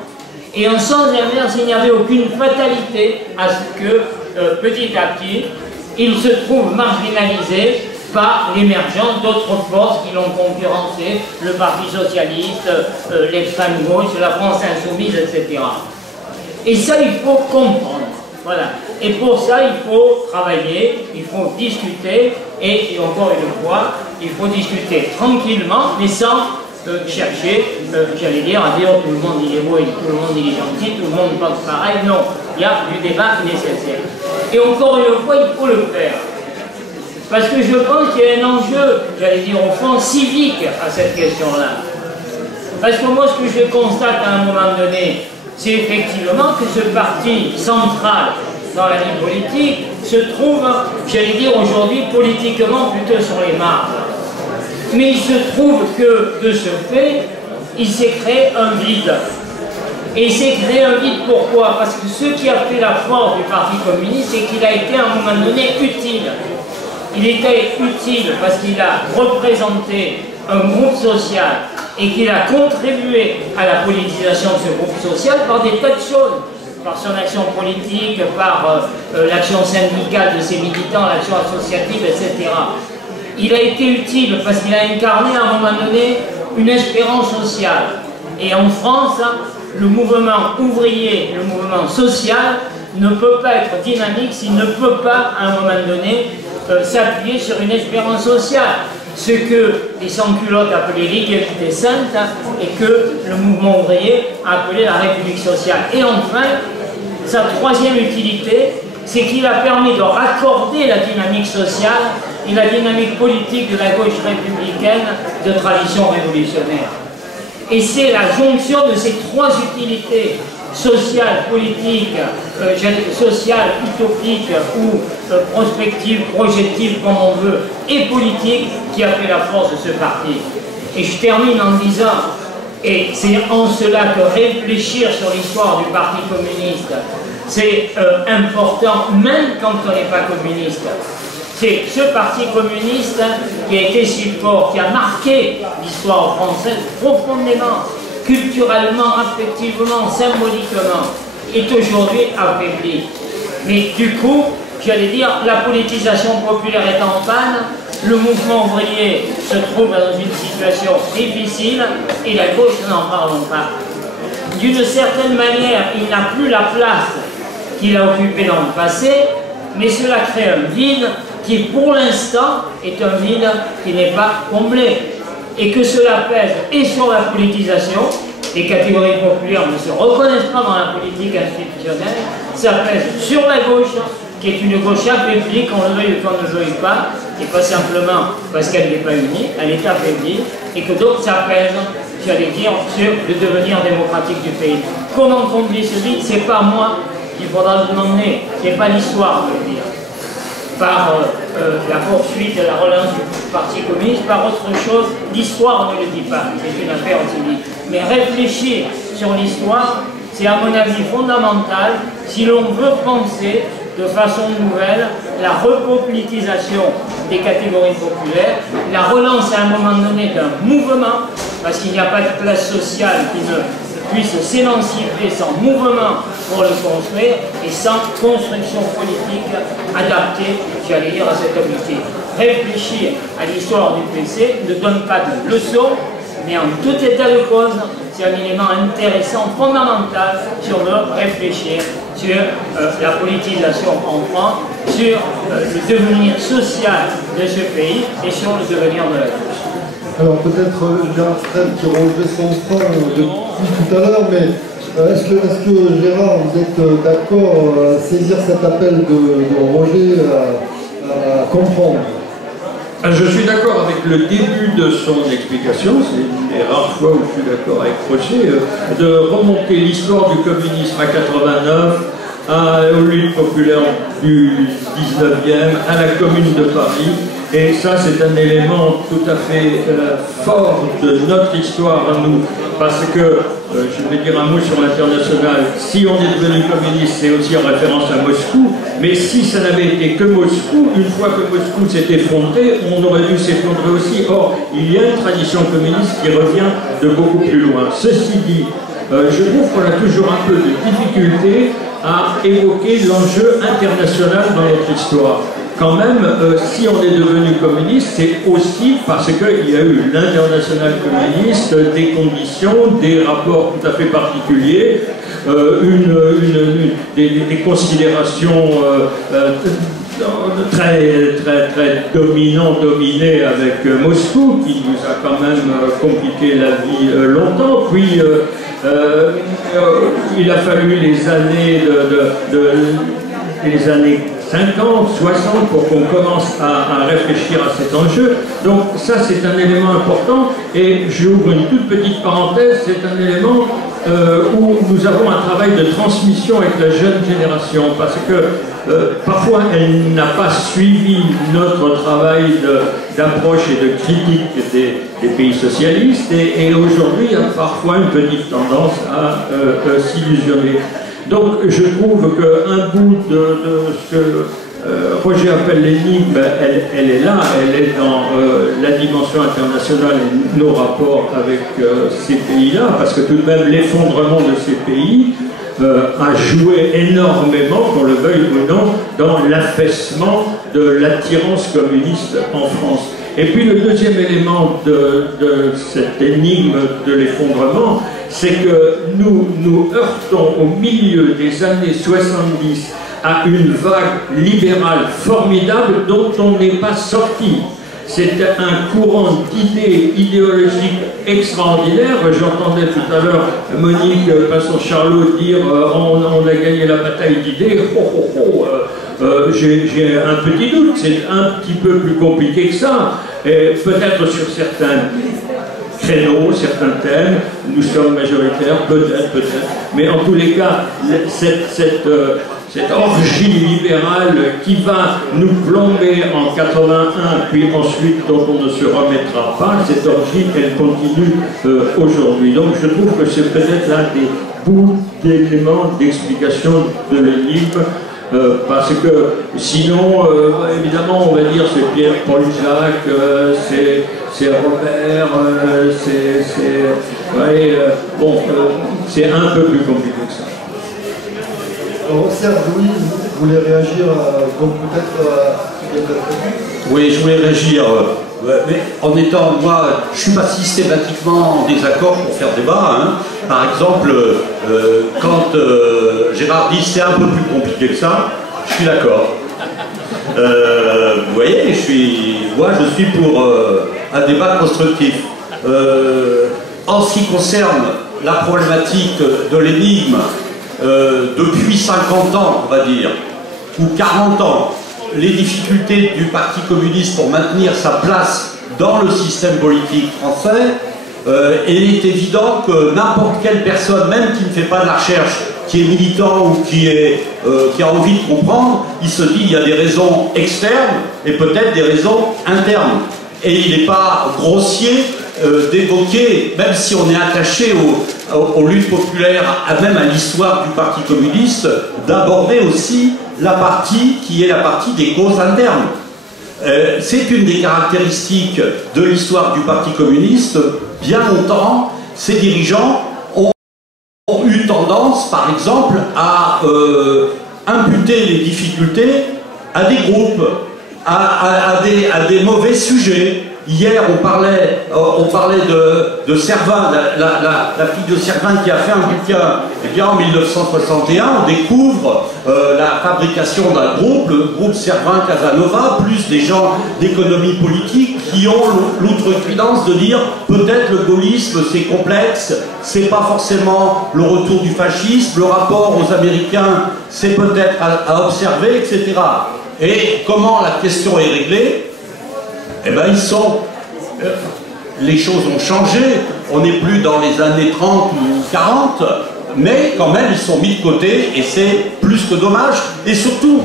Et en sens inverse, il n'y avait aucune fatalité à ce que, petit à petit, il se trouve marginalisé par l'émergence d'autres forces qui l'ont concurrencé, le Parti Socialiste, l'extrême gauche, la France Insoumise, etc. Et ça, il faut comprendre. Voilà. Et pour ça, il faut travailler, il faut discuter, et encore une fois, il faut discuter tranquillement, mais sans chercher, j'allais dire, à dire tout le monde il est beau et tout le monde il est gentil, tout le monde pense pareil. Non, il y a du débat nécessaire. Et encore une fois, il faut le faire. Parce que je pense qu'il y a un enjeu, j'allais dire au fond, civique à cette question-là. Parce que moi, ce que je constate à un moment donné, c'est effectivement que ce parti central dans la vie politique se trouve, j'allais dire aujourd'hui, politiquement plutôt sur les marges. Mais il se trouve que, de ce fait, il s'est créé un vide. Et il s'est créé un vide pourquoi? Parce que ce qui a fait la force du Parti communiste, c'est qu'il a été à un moment donné utile. Il était utile parce qu'il a représenté un groupe social et qu'il a contribué à la politisation de ce groupe social par des tas de choses. Par son action politique, par l'action syndicale de ses militants, l'action associative, etc. Il a été utile parce qu'il a incarné à un moment donné une espérance sociale. Et en France, le mouvement ouvrier, le mouvement social ne peut pas être dynamique s'il ne peut pas à un moment donné s'appuyer sur une espérance sociale. Ce que les sans-culottes appelaient l'égalité sainte et que le mouvement ouvrier a appelé la République sociale. Et enfin, sa troisième utilité, c'est qu'il a permis de raccorder la dynamique sociale et la dynamique politique de la gauche républicaine de tradition révolutionnaire. Et c'est la jonction de ces trois utilités, sociale, politique, sociale, utopique ou prospective, projective, comme on veut, et politique, qui a fait la force de ce parti. Et je termine en disant, et c'est en cela que réfléchir sur l'histoire du Parti communiste, c'est important, même quand on n'est pas communiste. C'est ce Parti communiste qui a été si fort, qui a marqué l'histoire française profondément, culturellement, affectivement, symboliquement, est aujourd'hui affaibli. Mais du coup, j'allais dire, la politisation populaire est en panne, le mouvement ouvrier se trouve dans une situation difficile et la gauche, n'en parlons pas. D'une certaine manière, il n'a plus la place qu'il a occupée dans le passé, mais cela crée un vide qui, pour l'instant, est un vide qui n'est pas comblé. Et que cela pèse et sur la politisation, les catégories populaires ne se reconnaissent pas dans la politique institutionnelle, ça pèse sur la gauche, qui est une gauche affaiblie, qu'on le veuille ou qu'on ne le veuille pas, et pas simplement parce qu'elle n'est pas unie, elle est affaiblie, et que donc ça pèse, j'allais dire, sur le devenir démocratique du pays. Comment combler ce vide? C'est pas moi qu'il faudra demander, c'est pas l'histoire de le dire. Par la poursuite et la relance du Parti communiste, par autre chose, l'histoire ne le dit pas, c'est une affaire civique. Mais réfléchir sur l'histoire, c'est à mon avis fondamental si l'on veut penser de façon nouvelle la repolitisation des catégories populaires, la relance à un moment donné d'un mouvement, parce qu'il n'y a pas de classe sociale qui ne puisse s'émanciper sans mouvement pour le construire et sans construction politique adaptée, j'allais dire, à cet objectif. Réfléchir à l'histoire du PC ne donne pas de leçon, mais en tout état de cause, c'est un élément intéressant, fondamental, si on veut réfléchir sur la politisation en France, sur le devenir social de ce pays et sur le devenir de la gauche. Alors peut-être Gérard Strel qui relevait son frein depuis tout à l'heure, mais est-ce que Gérard, vous êtes d'accord à saisir cet appel de Roger à comprendre? Je suis d'accord avec le début de son explication, c'est une des rares fois où je suis d'accord avec Roger, de remonter l'histoire du communisme à 89, aux luttes populaires du 19e, à la Commune de Paris. Et ça, c'est un élément tout à fait fort de notre histoire à nous. Parce que, je vais dire un mot sur l'international, si on est devenu communiste, c'est aussi en référence à Moscou. Mais si ça n'avait été que Moscou, une fois que Moscou s'est effondré, on aurait dû s'effondrer aussi. Or, il y a une tradition communiste qui revient de beaucoup plus loin. Ceci dit, je trouve qu'on a toujours un peu de difficulté à évoquer l'enjeu international dans notre histoire. quand même, si on est devenu communiste, c'est aussi parce qu'il y a eu l'international communiste, des conditions, des rapports tout à fait particuliers, des considérations très dominées avec Moscou, qui nous a quand même compliqué la vie longtemps. Puis il a fallu les années les années 50, 60 pour qu'on commence à réfléchir à cet enjeu. Donc ça, c'est un élément important. Et j'ouvre une toute petite parenthèse, c'est un élément où nous avons un travail de transmission avec la jeune génération, parce que parfois elle n'a pas suivi notre travail d'approche et de critique des pays socialistes, et aujourd'hui il y a parfois une petite tendance à s'illusionner. Donc je trouve qu'un bout de ce que Roger appelle l'énigme, elle est là, elle est dans la dimension internationale et nos rapports avec ces pays-là, parce que tout de même l'effondrement de ces pays a joué énormément, qu'on le veuille ou non, dans l'affaissement de l'attirance communiste en France. Et puis le deuxième élément de cette énigme de l'effondrement, c'est que nous heurtons au milieu des années 70 à une vague libérale formidable dont on n'est pas sorti. C'est un courant d'idées idéologiques extraordinaires. J'entendais tout à l'heure Monique Pinson-Charlot dire on a gagné la bataille d'idées. J'ai un petit doute, c'est un petit peu plus compliqué que ça. Peut-être sur certains créneaux, certains thèmes, nous sommes majoritaires, peut-être. Mais en tous les cas, cette orgie libérale qui va nous plomber en 81, puis ensuite dont on ne se remettra pas, cette orgie, elle continue aujourd'hui. Donc je trouve que c'est peut-être l'un des bouts d'éléments d'explication de l'énigme, parce que sinon, évidemment, on va dire c'est Pierre-Paul Jacques, c'est Robert, c'est un peu plus compliqué que ça. Alors Serge, Louis, vous voulez réagir donc peut-être Oui, je voulais réagir, mais en étant, moi, je ne suis pas systématiquement en désaccord pour faire débat. Hein. Par exemple, quand Gérard dit c'est un peu plus compliqué que ça, je suis d'accord. Vous voyez, moi je suis pour un débat constructif. En ce qui concerne la problématique de l'énigme, depuis 50 ans, on va dire, ou 40 ans, les difficultés du Parti communiste pour maintenir sa place dans le système politique français, il est évident que n'importe quelle personne, même qui ne fait pas de la recherche, qui est militant ou qui a envie de comprendre, il se dit il y a des raisons externes et peut-être des raisons internes. Et il n'est pas grossier d'évoquer, même si on est attaché aux luttes populaires, même à l'histoire du Parti communiste, d'aborder aussi la partie qui est la partie des causes internes. C'est une des caractéristiques de l'histoire du Parti communiste. Bien longtemps, ses dirigeants ont eu tendance, par exemple, à imputer les difficultés à des groupes, à des mauvais sujets. Hier, on parlait de Servin, la fille de Servin qui a fait un bouquin. Eh bien, en 1961, on découvre la fabrication d'un groupe, le groupe Servin-Casanova, plus des gens d'économie politique qui ont l'outrecuidance de dire peut-être le gaullisme c'est complexe, c'est pas forcément le retour du fascisme, le rapport aux Américains c'est peut-être à observer, etc. Et comment la question est réglée? Eh bien, les choses ont changé, on n'est plus dans les années 30 ou 40, mais quand même, ils sont mis de côté, et c'est plus que dommage. Et surtout,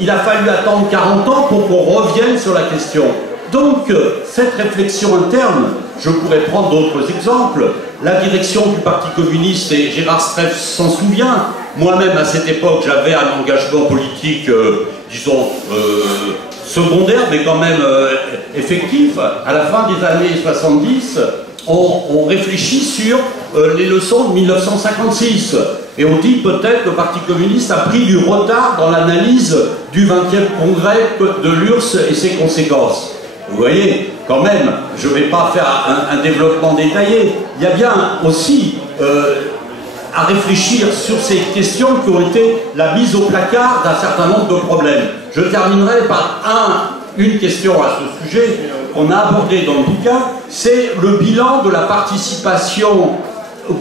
il a fallu attendre 40 ans pour qu'on revienne sur la question. Donc, cette réflexion interne, je pourrais prendre d'autres exemples. La direction du Parti communiste, et Gérard Streff s'en souvient, moi-même, à cette époque, j'avais un engagement politique, disons, secondaire, mais quand même effectif. À la fin des années 70, on réfléchit sur les leçons de 1956. Et on dit peut-être que le Parti communiste a pris du retard dans l'analyse du 20e congrès de l'URSS et ses conséquences. Vous voyez, quand même, je ne vais pas faire un développement détaillé. Il y a bien aussi à réfléchir sur ces questions qui ont été la mise au placard d'un certain nombre de problèmes. Je terminerai par une question à ce sujet qu'on a abordé dans le bouquin, c'est le bilan de la participation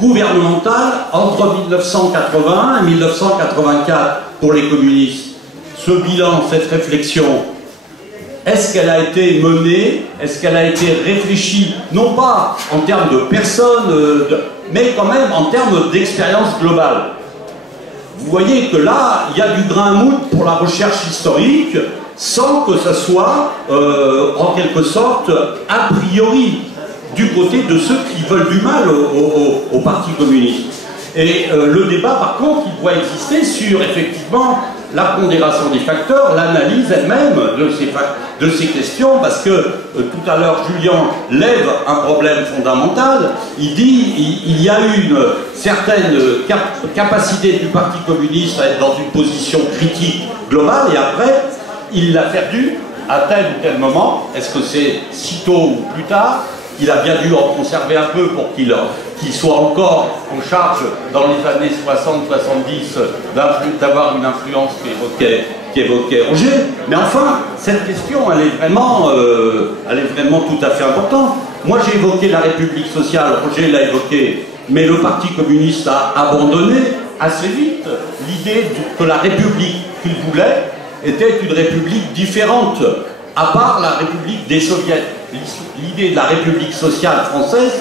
gouvernementale entre 1981 et 1984 pour les communistes. Ce bilan, cette réflexion, est-ce qu'elle a été menée, est-ce qu'elle a été réfléchie, non pas en termes de personnes, mais quand même en termes d'expérience globale? Vous voyez que là, il y a du grain à moudre pour la recherche historique, sans que ça soit, en quelque sorte, a priori, du côté de ceux qui veulent du mal au Parti communiste. Et le débat, par contre, il doit exister sur, effectivement, la pondération des facteurs, l'analyse elle-même de ces questions, parce que tout à l'heure, Julien lève un problème fondamental. Il dit il y a une certaine capacité du Parti communiste à être dans une position critique globale, et après, il l'a perdu à tel ou tel moment. Est-ce que c'est si tôt ou plus tard? Il a bien dû en conserver un peu pour qu'il soit encore en charge dans les années 60-70 d'avoir une influence qu'évoquait Roger. Mais enfin, cette question, elle est vraiment tout à fait importante. Moi, j'ai évoqué la République sociale, Roger l'a évoqué, mais le Parti communiste a abandonné assez vite l'idée que la République qu'il voulait était une République différente, à part la République des Soviets. L'idée de la République sociale française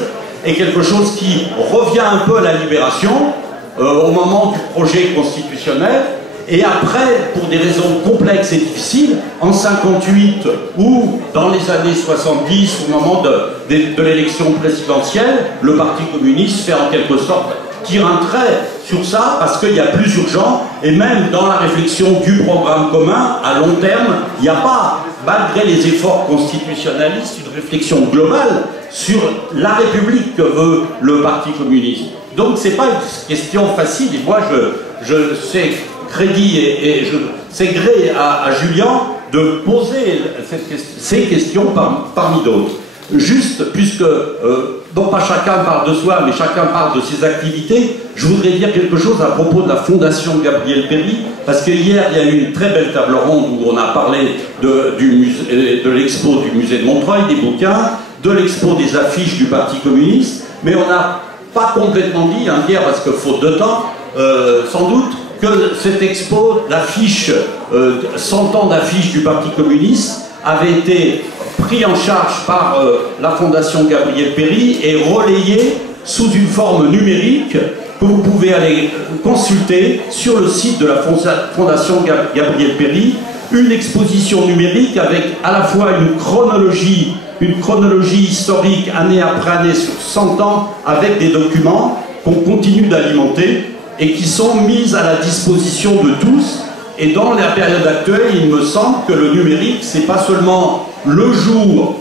est quelque chose qui revient un peu à la libération, au moment du projet constitutionnel, et après, pour des raisons complexes et difficiles, en 58 ou dans les années 70, au moment de l'élection présidentielle, le Parti communiste fait en quelque sorte tire un trait sur ça parce qu'il y a plus urgent, et même dans la réflexion du programme commun, à long terme, il n'y a pas, malgré les efforts constitutionnalistes, une réflexion globale sur la République que veut le Parti communiste. Donc c'est pas une question facile, et moi je sais crédit et je sais gré à Julien de poser ces questions parmi d'autres. Juste, puisque, non pas chacun parle de soi, mais chacun parle de ses activités, je voudrais dire quelque chose à propos de la Fondation Gabriel Péri, parce que hier, il y a eu une très belle table ronde où on a parlé de l'expo du musée de Montreuil, des bouquins, de l'expo des affiches du Parti communiste, mais on n'a pas complètement dit, hier, parce que faute de temps, sans doute, que cette expo d'affiches, 100 ans d'affiches du Parti communiste, avait été pris en charge par la Fondation Gabriel Péri et relayé sous une forme numérique que vous pouvez aller consulter sur le site de la Fondation Gabriel Péri, une exposition numérique avec à la fois une chronologie historique année après année sur 100 ans, avec des documents qu'on continue d'alimenter et qui sont mis à la disposition de tous. Et dans la période actuelle, il me semble que le numérique, c'est pas seulement le jour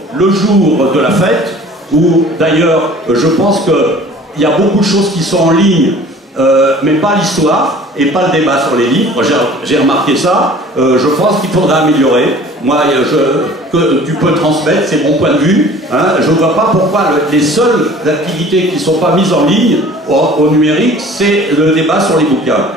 de la fête, où d'ailleurs, je pense qu'il y a beaucoup de choses qui sont en ligne, mais pas l'histoire, et pas le débat sur les livres. J'ai remarqué ça. Je pense qu'il faudra améliorer. Moi, que tu peux transmettre, c'est mon point de vue. Hein. Je ne vois pas pourquoi les seules activités qui ne sont pas mises en ligne au numérique, c'est le débat sur les bouquins.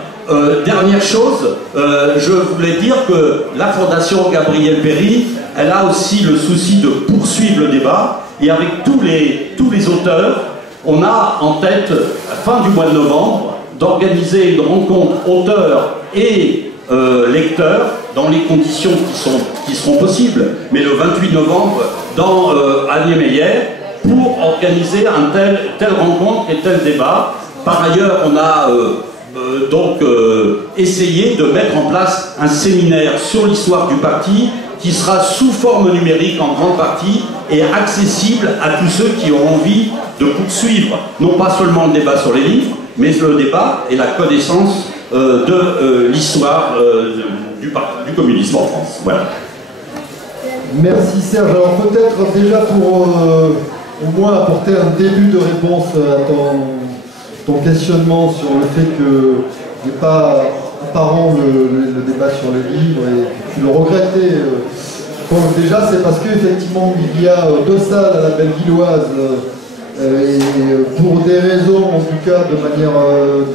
Dernière chose, je voulais dire que la Fondation Gabriel Péri, elle a aussi le souci de poursuivre le débat, et avec tous les auteurs, on a en tête, à la fin du mois de novembre, d'organiser une rencontre auteurs et lecteurs dans les conditions qui seront possibles, mais le 28 novembre dans Agné-Meyer, pour organiser telle rencontre et tel débat. Par ailleurs, on a essayé de mettre en place un séminaire sur l'histoire du parti qui sera sous forme numérique en grande partie et accessible à tous ceux qui ont envie de poursuivre, non pas seulement le débat sur les livres, mais le débat et la connaissance de l'histoire du communisme en France. Voilà. Merci Serge. Alors peut-être déjà pour au moins apporter un début de réponse à ton questionnement sur le fait que n'est pas apparent le débat sur le livre et que tu le regrettais. Bon, déjà, c'est parce qu'effectivement, il y a 2 salles à la Bellevilloise et pour des raisons, en tout cas, de manière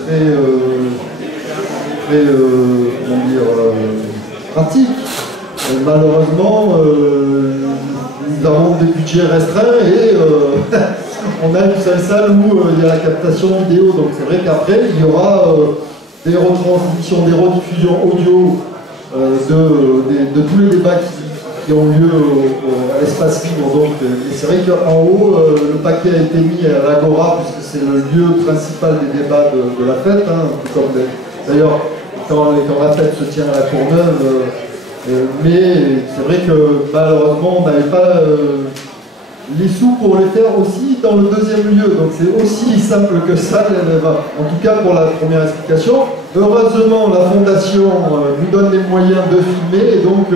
très comment dire, pratique. Malheureusement, nous avons des budgets restreints et on a une seule salle où il y a la captation vidéo. Donc c'est vrai qu'après, il y aura des retransmissions, des rediffusions audio de tous les débats qui ont lieu à l'espace libre. Donc, et c'est vrai qu'en haut, le paquet a été mis à l'Agora, puisque c'est le lieu principal des débats de la fête. Hein, d'ailleurs, quand la fête se tient à la Courneuve, mais c'est vrai que malheureusement, on n'avait pas les sous pour les faire aussi dans le 2e lieu. Donc c'est aussi simple que ça. En tout cas, pour la première explication. Heureusement, la Fondation nous donne les moyens de filmer, et donc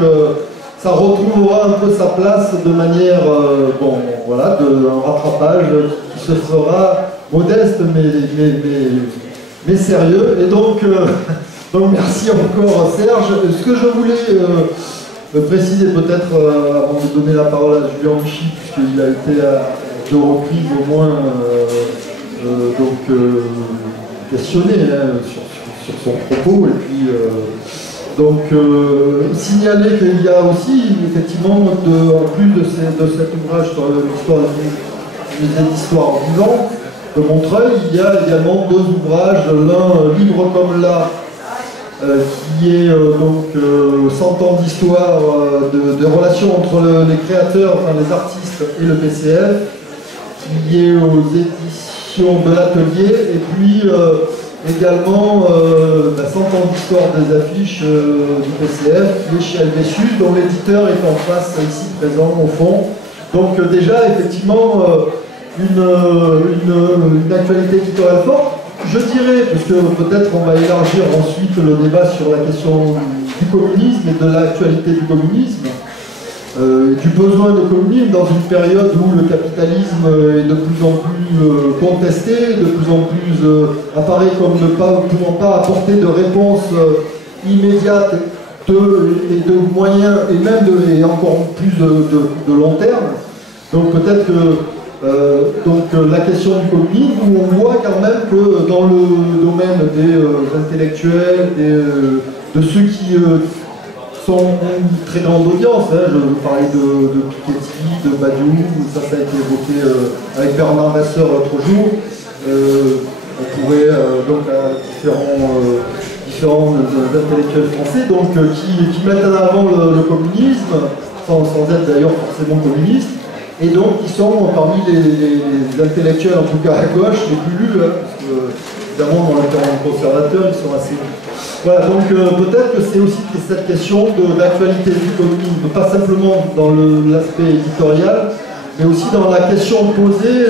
ça retrouvera un peu sa place de manière, bon, voilà, un rattrapage qui se fera modeste mais sérieux. Et donc merci encore Serge. Ce que je voulais préciser peut-être avant de donner la parole à Julien Michi, puisqu'il a été à 2 reprises au moins questionné sur son propos, et puis signaler qu'il y a aussi effectivement en plus de cet ouvrage sur l'histoire du musée d'histoire vivante de Montreuil, il y a également 2 ouvrages, l'un Libre comme l'art, qui est 100 ans d'histoire de relations entre les créateurs, enfin les artistes et le PCF, qui est aux éditions de l'Atelier, et puis également 100 ans d'histoire des affiches du PCF, qui est chez Helvétius, dont l'éditeur est en face, ici présent au fond. Donc déjà effectivement une actualité éditoriale forte. Je dirais, parce que peut-être on va élargir ensuite le débat sur la question du communisme et de l'actualité du communisme, du besoin de communisme dans une période où le capitalisme est de plus en plus contesté, de plus en plus apparaît comme ne pouvant pas apporter de réponse immédiate et de moyens, et même et encore plus de long terme. Donc peut-être que la question du communisme, où on voit quand même que dans le domaine des intellectuels, de ceux qui sont une très grande audience, hein, je parlais de Piketty, de Badiou, ça a été évoqué avec Bernard Masseur l'autre jour, on pourrait donc différents intellectuels français qui mettent en avant le communisme, sans être d'ailleurs forcément communistes, et donc qui sont parmi les intellectuels, en tout cas à gauche, les plus lus, hein, parce que évidemment dans le terrain conservateur, ils sont assez lus. Voilà, donc peut-être que c'est aussi cette question d'actualité du communisme, pas simplement dans l'aspect éditorial, mais aussi dans la question posée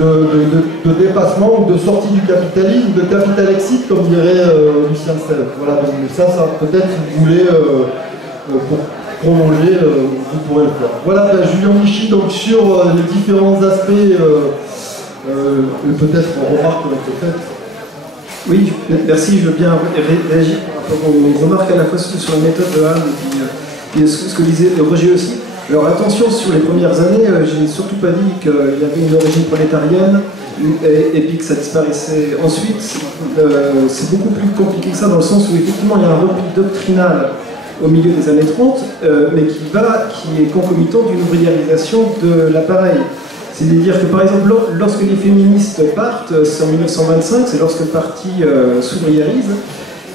de dépassement ou de sortie du capitalisme, de capital-exit, comme dirait Lucien Sèvres. Voilà, donc ça peut-être, si vous voulez, pour prolonger, vous pourrez le faire. Voilà, Julien Michi, donc sur les différents aspects, peut-être remarques qui ont été faites. Oui, merci, je veux bien réagir par rapport aux remarques à la fois sur la méthode de Anne et ce que disait Roger aussi. Alors attention, sur les premières années, j'ai surtout pas dit qu'il y avait une origine prolétarienne et puis que ça disparaissait. Ensuite, c'est beaucoup plus compliqué que ça, dans le sens où effectivement il y a un repli doctrinal au milieu des années 30, mais qui est concomitant d'une ouvriérisation de l'appareil. C'est-à-dire que par exemple, lorsque les féministes partent, c'est en 1925, c'est lorsque le parti s'ouvriérise.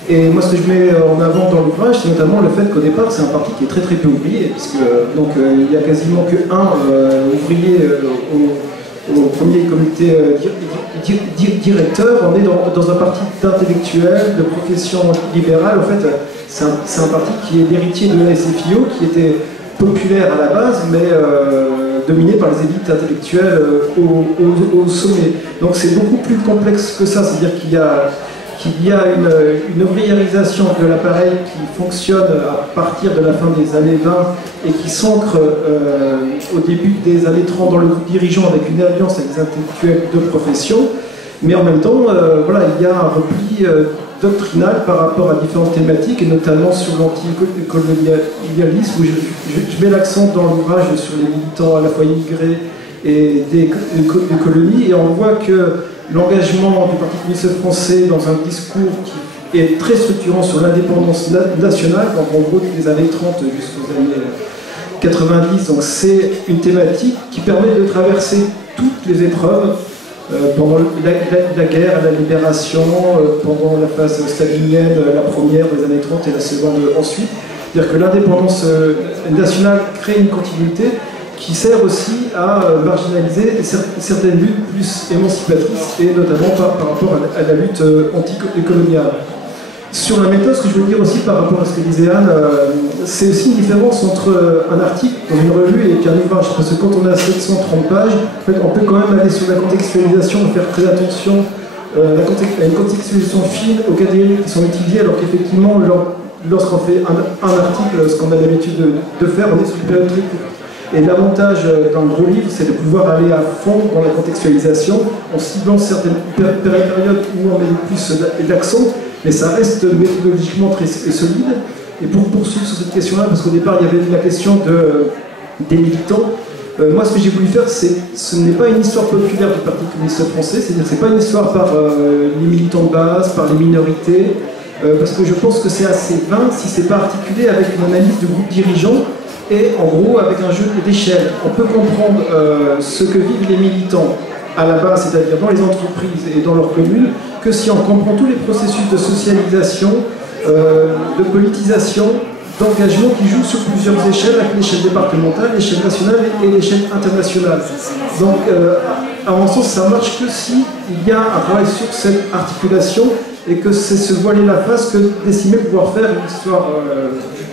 Et moi, ce que je mets en avant dans l'ouvrage, c'est notamment le fait qu'au départ, c'est un parti qui est très très peu ouvrier, puisque donc il n'y a quasiment qu'un ouvrier au premier comité directeur. On est dans un parti d'intellectuels, de profession libérale. En fait, c'est un parti qui est l'héritier de la SFIO, qui était populaire à la base, mais dominé par les élites intellectuelles au sommet. Donc c'est beaucoup plus complexe que ça, c'est-à-dire qu'il y a une ouvriérisation de l'appareil qui fonctionne à partir de la fin des années 20 et qui s'ancre au début des années 30 dans le groupe dirigeant avec une alliance avec des intellectuels de profession. Mais en même temps, voilà, il y a un repli doctrinal par rapport à différentes thématiques, et notamment sur l'anticolonialisme, où je mets l'accent dans l'ouvrage sur les militants à la fois immigrés et des colonies, et on voit que l'engagement du Parti communiste français dans un discours qui est très structurant sur l'indépendance nationale, donc en gros des années 30 jusqu'aux années 90, donc c'est une thématique qui permet de traverser toutes les épreuves pendant la guerre, la libération, pendant la phase stalinienne, la première des années 30 et la seconde ensuite. C'est-à-dire que l'indépendance nationale crée une continuité qui sert aussi à marginaliser certaines luttes plus émancipatrices, et notamment par rapport à la lutte anticoloniale. Sur la méthode, ce que je veux dire aussi par rapport à ce que disait Anne, c'est aussi une différence entre un article dans une revue et qu'un ouvrage. Parce que quand on a 730 pages, en fait, on peut quand même aller sur la contextualisation, faire très attention à une contextualisation fine aux catégories qui sont étudiées, alors qu'effectivement, lorsqu'on fait un article, ce qu'on a l'habitude de faire, on est sur une période très courte. Et l'avantage d'un gros livre, c'est de pouvoir aller à fond dans la contextualisation, en ciblant certaines périodes où on met plus d'accent, mais ça reste méthodologiquement très solide. Et pour poursuivre sur cette question-là, parce qu'au départ, il y avait la question des militants, moi, ce que j'ai voulu faire, ce n'est pas une histoire populaire du Parti communiste français, c'est-à-dire que ce n'est pas une histoire par les militants de base, par les minorités, parce que je pense que c'est assez vain si ce n'est pas articulé avec une analyse de groupe dirigeant, et en gros avec un jeu d'échelle. On peut comprendre ce que vivent les militants à la base, c'est-à-dire dans les entreprises et dans leurs communes, que si on comprend tous les processus de socialisation, de politisation, d'engagement qui jouent sur plusieurs échelles, avec l'échelle départementale, l'échelle nationale et l'échelle internationale. Donc, à mon sens, ça marche que s'il y a un travail sur cette articulation, et que c'est se voiler la face que d'estimer pouvoir faire une histoire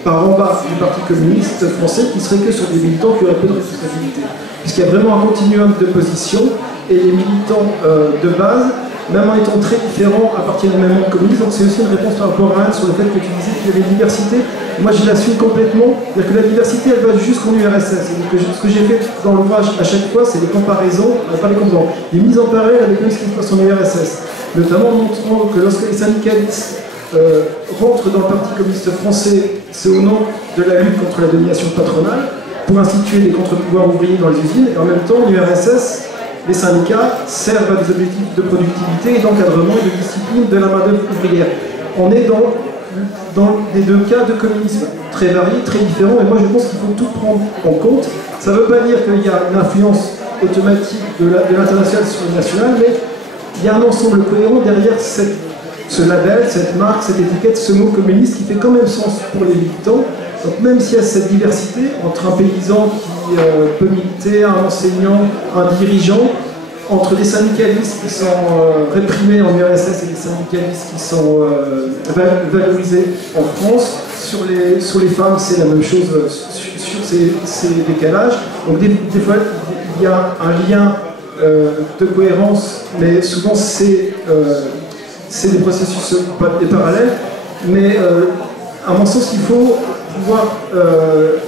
par en bas du Parti communiste français qui serait que sur des militants qui auraient peu de responsabilité. Puisqu'il y a vraiment un continuum de position, et les militants de base, même en étant très différents, appartiennent au même monde communiste. Donc c'est aussi une réponse par rapport à Anne sur le fait que tu disais qu'il y avait une diversité. Moi je la suis complètement, c'est-à-dire que la diversité elle va jusqu'en URSS. Donc, ce que j'ai fait dans l'ouvrage à chaque fois, c'est des comparaisons, pas des comparaisons, des mises en parallèle avec ce qui se passe en URSS. Notamment en montrant que lorsque les syndicalistes rentrent dans le Parti communiste français, c'est au nom de la lutte contre la domination patronale, pour instituer des contre-pouvoirs ouvriers dans les usines, et en même temps l'URSS, les syndicats servent à des objectifs de productivité et d'encadrement et de discipline de la main-d'œuvre ouvrière. On est dans les deux cas de communisme, très variés, très différents, et moi je pense qu'il faut tout prendre en compte. Ça ne veut pas dire qu'il y a une influence automatique de l'international sur le national, mais il y a un ensemble cohérent derrière ce label, cette marque, cette étiquette, ce mot communiste qui fait quand même sens pour les militants. Donc même s'il y a cette diversité entre un paysan qui peut militer, un enseignant, un dirigeant, entre des syndicalistes qui sont réprimés en URSS et des syndicalistes qui sont valorisés en France, sur les femmes c'est la même chose sur ces décalages. Donc des fois il y a un lien de cohérence, mais souvent c'est des processus parallèles, mais à mon sens il faut pouvoir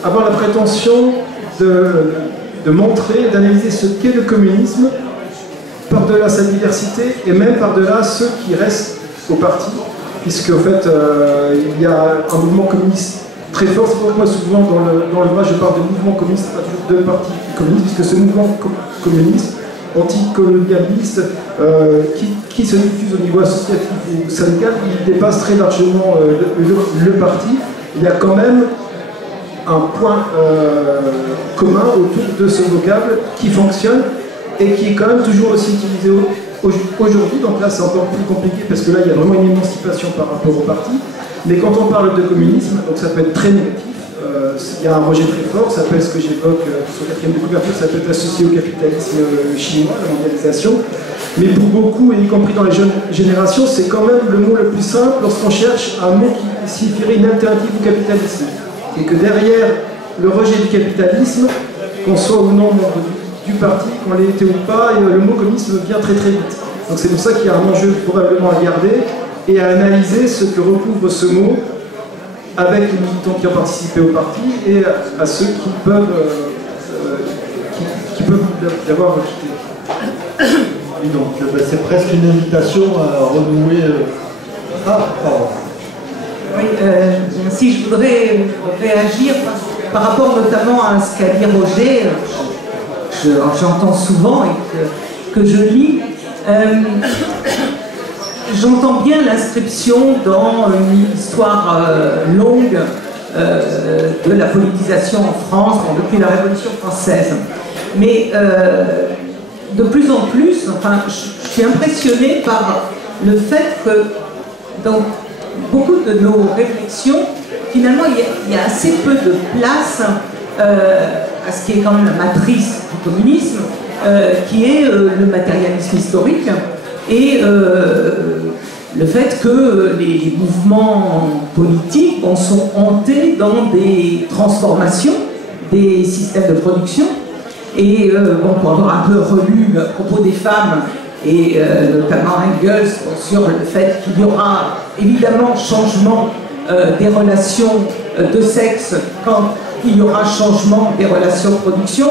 avoir la prétention de montrer, d'analyser ce qu'est le communisme par-delà sa diversité et même par-delà ceux qui restent au parti, puisque en fait il y a un mouvement communiste très fort. C'est pourquoi souvent dans l'ouvrage je parle de mouvement communiste, pas toujours de parti communiste, puisque ce mouvement communiste, anticolonialiste, qui se diffuse au niveau associatif ou syndical, il dépasse très largement le parti. Il y a quand même un point commun autour de ce vocable qui fonctionne et qui est quand même toujours aussi utilisé aujourd'hui. Donc là c'est encore plus compliqué parce que là il y a vraiment une émancipation par rapport au parti. Mais quand on parle de communisme, donc ça peut être très négatif, il y a un rejet très fort, ça peut être ce que j'évoque sur la quatrième de couverture, ça peut être associé au capitalisme chinois, la mondialisation. Mais pour beaucoup, et y compris dans les jeunes générations, c'est quand même le mot le plus simple lorsqu'on cherche un mot qui signifierait une alternative au capitalisme. Et que derrière le rejet du capitalisme, qu'on soit ou non membre du parti, qu'on l'ait été ou pas, et le mot communisme vient très très vite. Donc c'est pour ça qu'il y a un enjeu probablement à garder et à analyser ce que recouvre ce mot avec les militants qui ont participé au parti et à ceux qui peuvent l'avoir quitté. Et donc c'est presque une invitation à renouer... Ah, pardon. Oui, si je voudrais réagir par rapport notamment à ce qu'a dit Roger, j'entends souvent et que je lis, j'entends bien l'inscription dans une histoire longue de la politisation en France depuis la Révolution française. Mais de plus en plus, enfin, je suis impressionnée par le fait que dans beaucoup de nos réflexions, finalement, il y a assez peu de place à ce qui est quand même la matrice du communisme, qui est le matérialisme historique et le fait que les mouvements politiques sont hantés dans des transformations des systèmes de production. Et pour avoir un peu relu à propos des femmes, et notamment Engels, sur le fait qu'il y aura évidemment changement des relations de sexe quand il y aura changement des relations de production,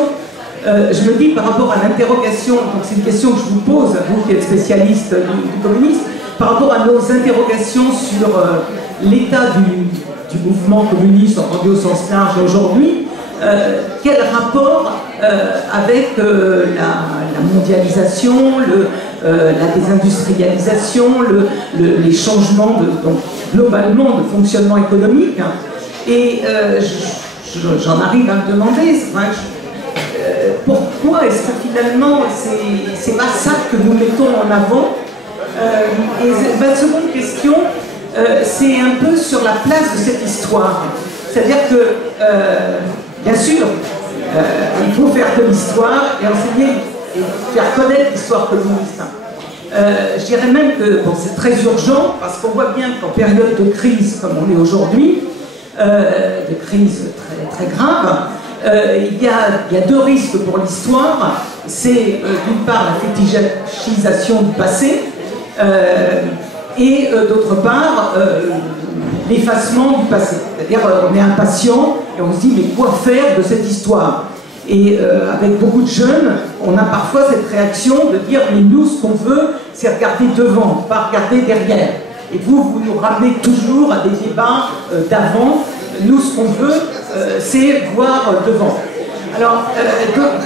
je me dis par rapport à l'interrogation, donc c'est une question que je vous pose, vous qui êtes spécialiste du communisme, par rapport à nos interrogations sur l'état du mouvement communiste entendu au sens large aujourd'hui, quel rapport avec la mondialisation, la désindustrialisation, les changements donc, globalement de fonctionnement économique. Et j'en arrive à me demander, c'est vrai que pourquoi est-ce que finalement c'est pas ça que nous mettons en avant. Et ma seconde question, c'est un peu sur la place de cette histoire. C'est-à-dire que, bien sûr, il faut faire de l'histoire et enseigner et faire connaître l'histoire communiste. Je dirais même que bon, c'est très urgent parce qu'on voit bien qu'en période de crise comme on est aujourd'hui, de crise très, très grave, il y a deux risques pour l'histoire. C'est d'une part la fétichisation du passé et d'autre part l'effacement du passé. C'est-à-dire on est impatient et on se dit mais quoi faire de cette histoire? Et avec beaucoup de jeunes, on a parfois cette réaction de dire mais nous ce qu'on veut c'est regarder devant, pas regarder derrière. Et vous nous ramenez toujours à des débats d'avant. Nous ce qu'on veut c'est voir devant. Alors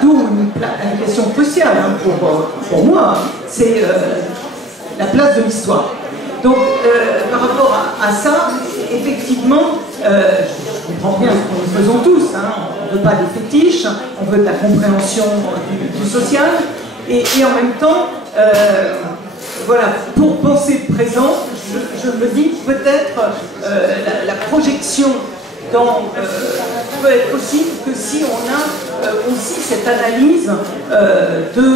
d'où une question cruciale hein, pour moi, c'est la place de l'histoire. Donc, par rapport à ça, effectivement, je comprends bien ce que nous faisons tous. Hein, on ne veut pas des fétiches, on veut de la compréhension du social. Et en même temps, voilà, pour penser le présent, je me dis peut-être la projection peut être possible que si on a aussi cette analyse de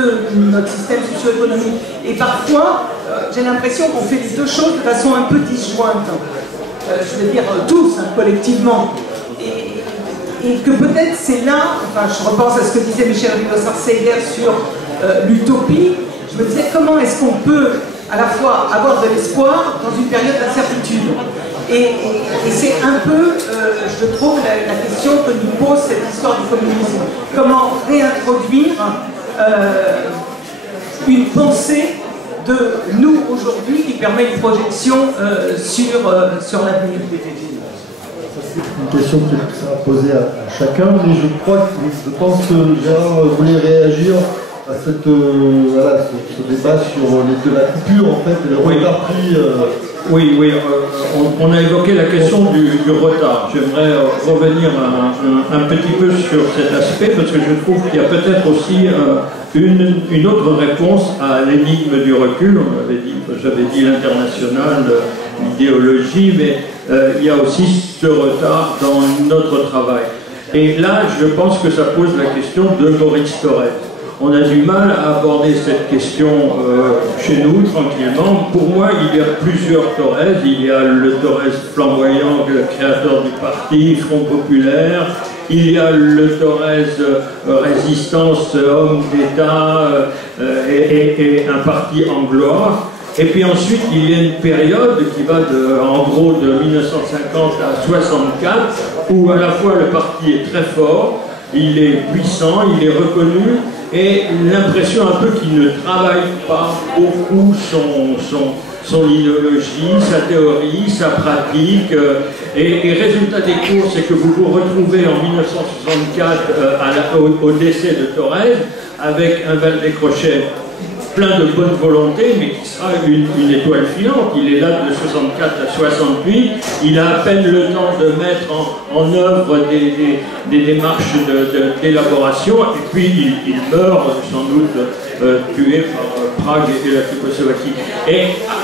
notre système socio-économique. Et parfois, j'ai l'impression qu'on fait les deux choses de façon un peu disjointe. Je veux dire tous, hein, collectivement. Et que peut-être c'est là, enfin je repense à ce que disait Michel Rivers-Sarcéguer sur l'utopie, je me disais comment est-ce qu'on peut à la fois avoir de l'espoir dans une période d'incertitude. Et c'est un peu, je trouve, la question que nous pose cette histoire du communisme. Comment réintroduire une pensée de nous aujourd'hui qui permet une projection sur l'avenir. C'est une question qui sera posée à chacun, mais je pense que Gérard voulait réagir à ce débat sur la coupure en fait, et le retard pris. Oui, on a évoqué la question du retard. J'aimerais revenir un petit peu sur cet aspect parce que je trouve qu'il y a peut-être aussi une autre réponse à l'énigme du recul. J'avais dit l'international, l'idéologie, mais il y a aussi ce retard dans notre travail. Et là, je pense que ça pose la question de Maurice Thorez. On a du mal à aborder cette question chez nous, tranquillement. Pour moi, il y a plusieurs Thorez. Il y a le Thorez flamboyant, le créateur du parti, Front Populaire. Il y a le Thorez résistance, homme d'État et un parti en gloire. Et puis ensuite, il y a une période qui va en gros de 1950 à 64, où à la fois le parti est très fort, il est puissant, il est reconnu, et l'impression un peu qu'il ne travaille pas beaucoup son idéologie, sa théorie, sa pratique, et résultat des cours, c'est que vous vous retrouvez en 1964 au décès de Thorez, avec un Valdez-Crochet plein de bonne volonté, mais qui sera une étoile filante. Il est là de 64 à 68, il a à peine le temps de mettre en œuvre des démarches d'élaboration, et puis il meurt sans doute tué par Prague et la Tchécoslovaquie. Et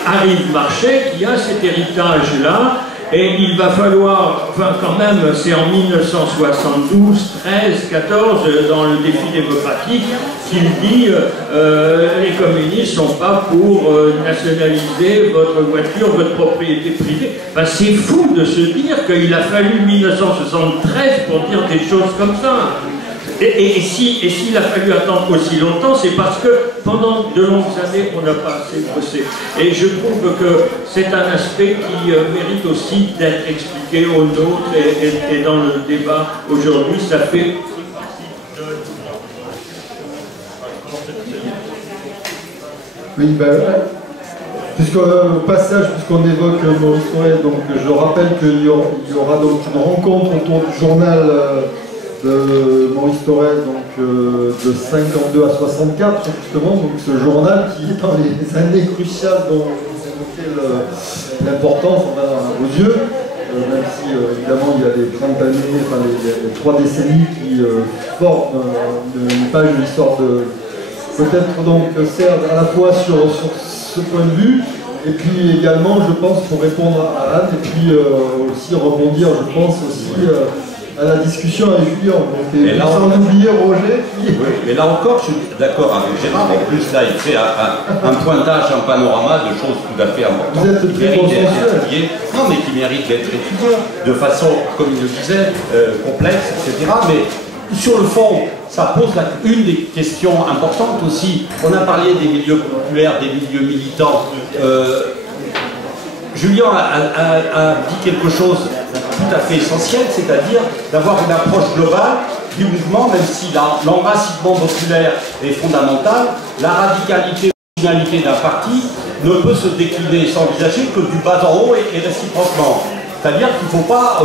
arrive Marchais qui a cet héritage-là, et il va falloir, enfin quand même, c'est en 1972, 13, 14, dans le défi démocratique, qu'il dit les communistes ne sont pas pour nationaliser votre voiture, votre propriété privée. Ben, c'est fou de se dire qu'il a fallu 1973 pour dire des choses comme ça. Et s'il a fallu attendre aussi longtemps, c'est parce que pendant de longues années, on n'a pas assez bossé. Et je trouve que c'est un aspect qui mérite aussi d'être expliqué aux nôtres et dans le débat aujourd'hui. Ça fait oui, ben, au passage, puisqu'on évoque Maurice Thorez, donc je rappelle qu'il y aura donc une rencontre autour du journal de Maurice Thorez, donc de 52 à 64, justement, donc ce journal qui est dans les années cruciales dont vous évoquez l'importance aux yeux, même si évidemment il y a les 30 années, enfin les 3 décennies qui forment une page de l'histoire de... Peut-être donc Serge à la fois sur ce point de vue, et puis également, je pense, pour répondre à Anne, et puis aussi rebondir, je pense, aussi à la discussion avec Julien. Donc, sans oublier Roger. Oui, mais là encore, je suis d'accord avec Gérard. En plus, là, il fait un pointage, un panorama de choses tout à fait importantes. Vous êtes très consensuel. Non, mais qui méritent d'être étudiées de façon, comme il le disait, complexe, etc. Mais sur le fond, ça pose une des questions importantes aussi. On a parlé des milieux populaires, des milieux militants. Julien a dit quelque chose tout à fait essentiel, c'est-à-dire d'avoir une approche globale du mouvement, même si l'enracinement populaire est fondamental, la radicalité ou l'originalité d'un parti ne peut se décliner et s'envisager que du bas en haut et réciproquement. C'est-à-dire qu'il ne faut pas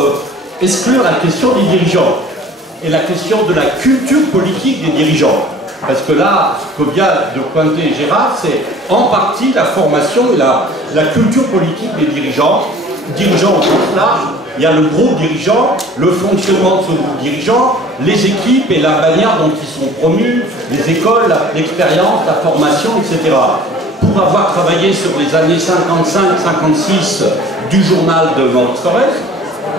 exclure la question des dirigeants et la question de la culture politique des dirigeants. Parce que là, ce que vient de pointer Gérard, c'est en partie la formation et la culture politique des dirigeants. Dirigeants au sens large, il y a le groupe dirigeant, le fonctionnement de ce groupe dirigeant, les équipes et la manière dont ils sont promus, les écoles, l'expérience, la formation, etc. Pour avoir travaillé sur les années 55-56 du journal de Maurice Thorez,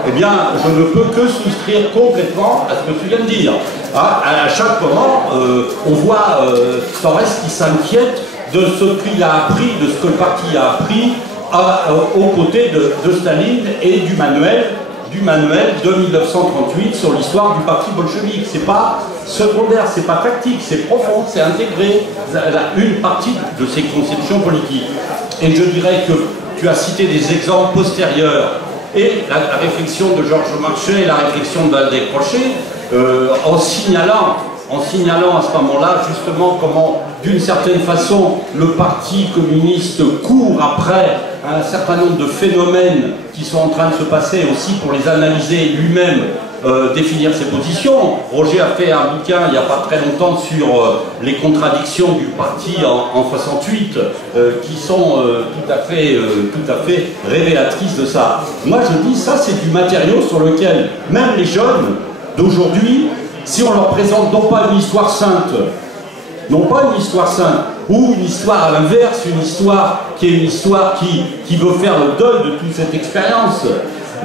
eh bien, je ne peux que souscrire complètement à ce que tu viens de dire. À chaque moment, on voit Thorez qui s'inquiète de ce qu'il a appris, de ce que le parti a appris aux côtés de Staline et du manuel de 1938 sur l'histoire du parti bolchevique. C'est pas secondaire, c'est pas tactique, c'est profond, c'est intégré une partie de ses conceptions politiques. Et je dirais que tu as cité des exemples postérieurs et la réflexion de Georges Marchais et la réflexion de Valdez-Crochet en signalant à ce moment-là justement comment d'une certaine façon le parti communiste court après un certain nombre de phénomènes qui sont en train de se passer aussi pour les analyser lui-même, définir ses positions. Roger a fait un bouquin il n'y a pas très longtemps sur les contradictions du parti en 68 qui sont tout à fait révélatrices de ça. Moi je dis ça c'est du matériau sur lequel même les jeunes d'aujourd'hui, si on leur présente non pas une histoire sainte, ou une histoire à l'inverse, une histoire qui est une histoire qui veut faire le deuil de toute cette expérience,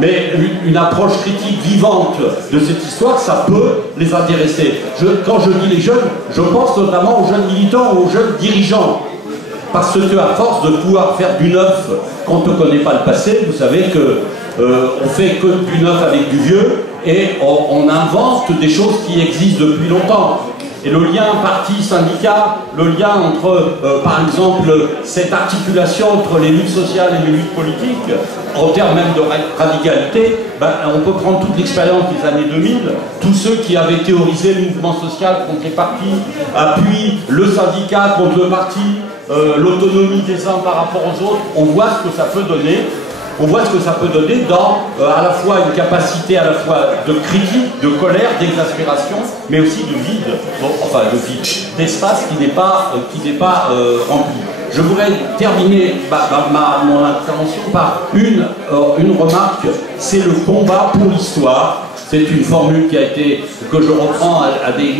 mais une approche critique vivante de cette histoire, ça peut les intéresser. Quand je dis les jeunes, je pense notamment aux jeunes militants, aux jeunes dirigeants. Parce qu'à force de pouvoir faire du neuf quand on ne connaît pas le passé, vous savez qu'on fait que du neuf avec du vieux, et on invente des choses qui existent depuis longtemps. Et le lien parti-syndicat, le lien entre, par exemple, cette articulation entre les luttes sociales et les luttes politiques, en termes même de radicalité, ben, on peut prendre toute l'expérience des années 2000, tous ceux qui avaient théorisé le mouvement social contre les partis, puis le syndicat contre le parti, l'autonomie des uns par rapport aux autres, on voit ce que ça peut donner. On voit ce que ça peut donner dans à la fois une capacité à la fois de critique, de colère, d'exaspération, mais aussi de vide, enfin de vide, d'espace qui n'est pas rempli. Je voudrais terminer mon intervention par une remarque, c'est le combat pour l'histoire. C'est une formule que je reprends à des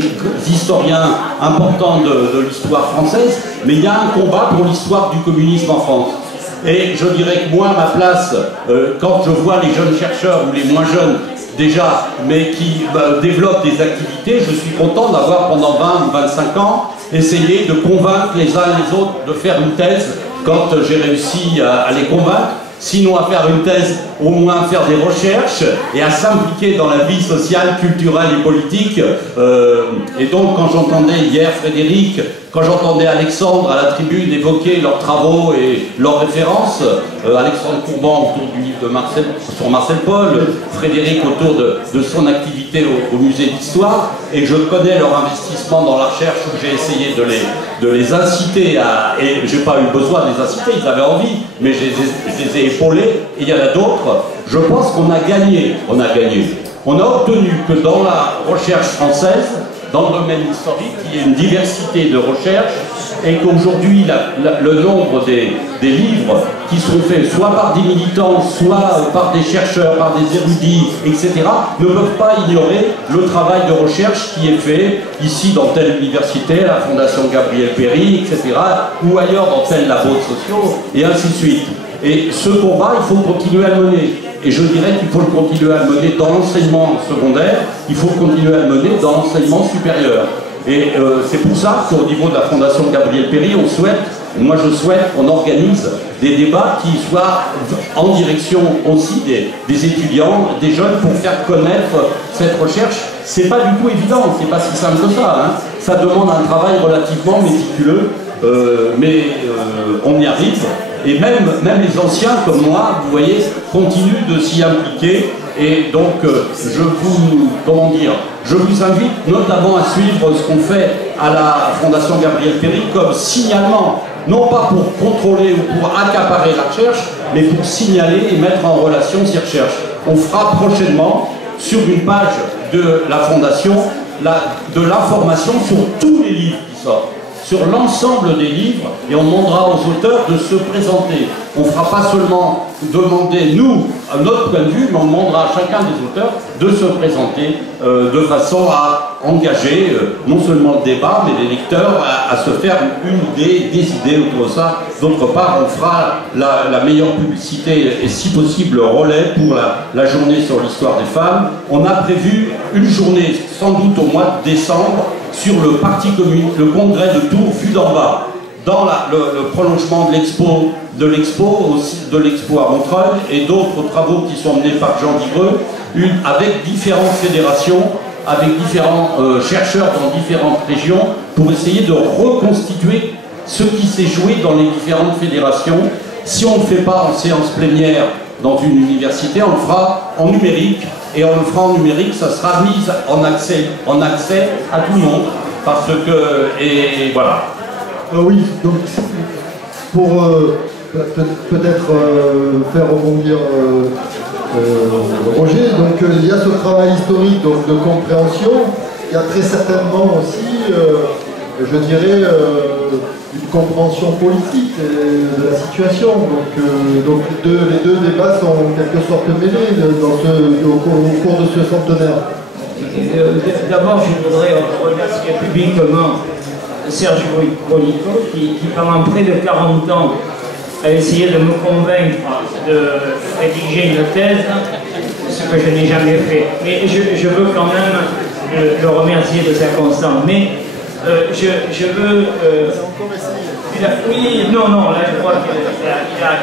historiens importants de l'histoire française, mais il y a un combat pour l'histoire du communisme en France. Et je dirais que moi, à ma place, quand je vois les jeunes chercheurs ou les moins jeunes déjà, mais qui développent des activités, je suis content d'avoir pendant 20 ou 25 ans essayé de convaincre les uns et les autres de faire une thèse quand j'ai réussi à les convaincre. Sinon à faire une thèse, au moins à faire des recherches et à s'impliquer dans la vie sociale, culturelle et politique. Et donc quand j'entendais hier Frédéric, quand j'entendais Alexandre à la tribune évoquer leurs travaux et leurs références, Alexandre Courban autour du livre de sur Marcel Paul, Frédéric autour de son activité au musée d'histoire, et je connais leur investissement dans la recherche où j'ai essayé de les inciter à... Et j'ai pas eu besoin de les inciter, ils avaient envie, mais je les ai épaulés, et il y en a d'autres. Je pense qu'on a gagné, on a obtenu que dans la recherche française, dans le domaine historique, il y ait une diversité de recherche et qu'aujourd'hui le nombre des livres qui sont faits soit par des militants, soit par des chercheurs, par des érudits, etc., ne peuvent pas ignorer le travail de recherche qui est fait ici dans telle université, la Fondation Gabriel Péri, etc., ou ailleurs dans tel labo de sociaux, et ainsi de suite. Et ce combat, il faut continuer à le mener. Et je dirais qu'il faut le continuer à le mener dans l'enseignement secondaire, il faut continuer à le mener dans l'enseignement supérieur. Et c'est pour ça qu'au niveau de la Fondation Gabriel Péri, moi je souhaite qu'on organise des débats qui soient en direction aussi des étudiants, des jeunes, pour faire connaître cette recherche. C'est pas du tout évident, c'est pas si simple que ça, hein. Ça demande un travail relativement méticuleux, mais on y arrive. Et même les anciens comme moi, vous voyez, continuent de s'y impliquer. Et donc, je vous invite notamment à suivre ce qu'on fait à la Fondation Gabriel Péri comme signalement, non pas pour contrôler ou pour accaparer la recherche, mais pour signaler et mettre en relation ces recherches. On fera prochainement, sur une page de la Fondation, de l'information sur tous les livres qui sortent, sur l'ensemble des livres, et on demandera aux auteurs de se présenter. On ne fera pas seulement demander, nous, à notre point de vue, mais on demandera à chacun des auteurs de se présenter de façon à engager non seulement le débat, mais les lecteurs à se faire une idée, des idées autour de ça. D'autre part, on fera la meilleure publicité et si possible le relais pour la journée sur l'histoire des femmes. On a prévu une journée, sans doute au mois de décembre, sur le Parti communiste, le congrès de Tours vu d'en bas, dans le prolongement de l'expo à Montreuil et d'autres travaux qui sont menés par Jean Digreux, avec différentes fédérations, avec différents chercheurs dans différentes régions, pour essayer de reconstituer ce qui s'est joué dans les différentes fédérations. Si on ne le fait pas en séance plénière dans une université, on le fera en numérique. Et on le fera en numérique, ça sera mis en accès à tout le monde. Parce que, et voilà. Oui, donc pour peut-être faire rebondir Roger, donc il y a ce travail historique donc, de compréhension, il y a très certainement aussi, je dirais, une compréhension politique de la situation. Donc les deux débats sont en quelque sorte mêlés au cours de ce centenaire. D'abord, je voudrais remercier publiquement Serge Bolico qui, pendant près de 40 ans, a essayé de me convaincre de rédiger une thèse, ce que je n'ai jamais fait. Mais je veux quand même le remercier de sa constance. Mais je veux... oui, non, là je crois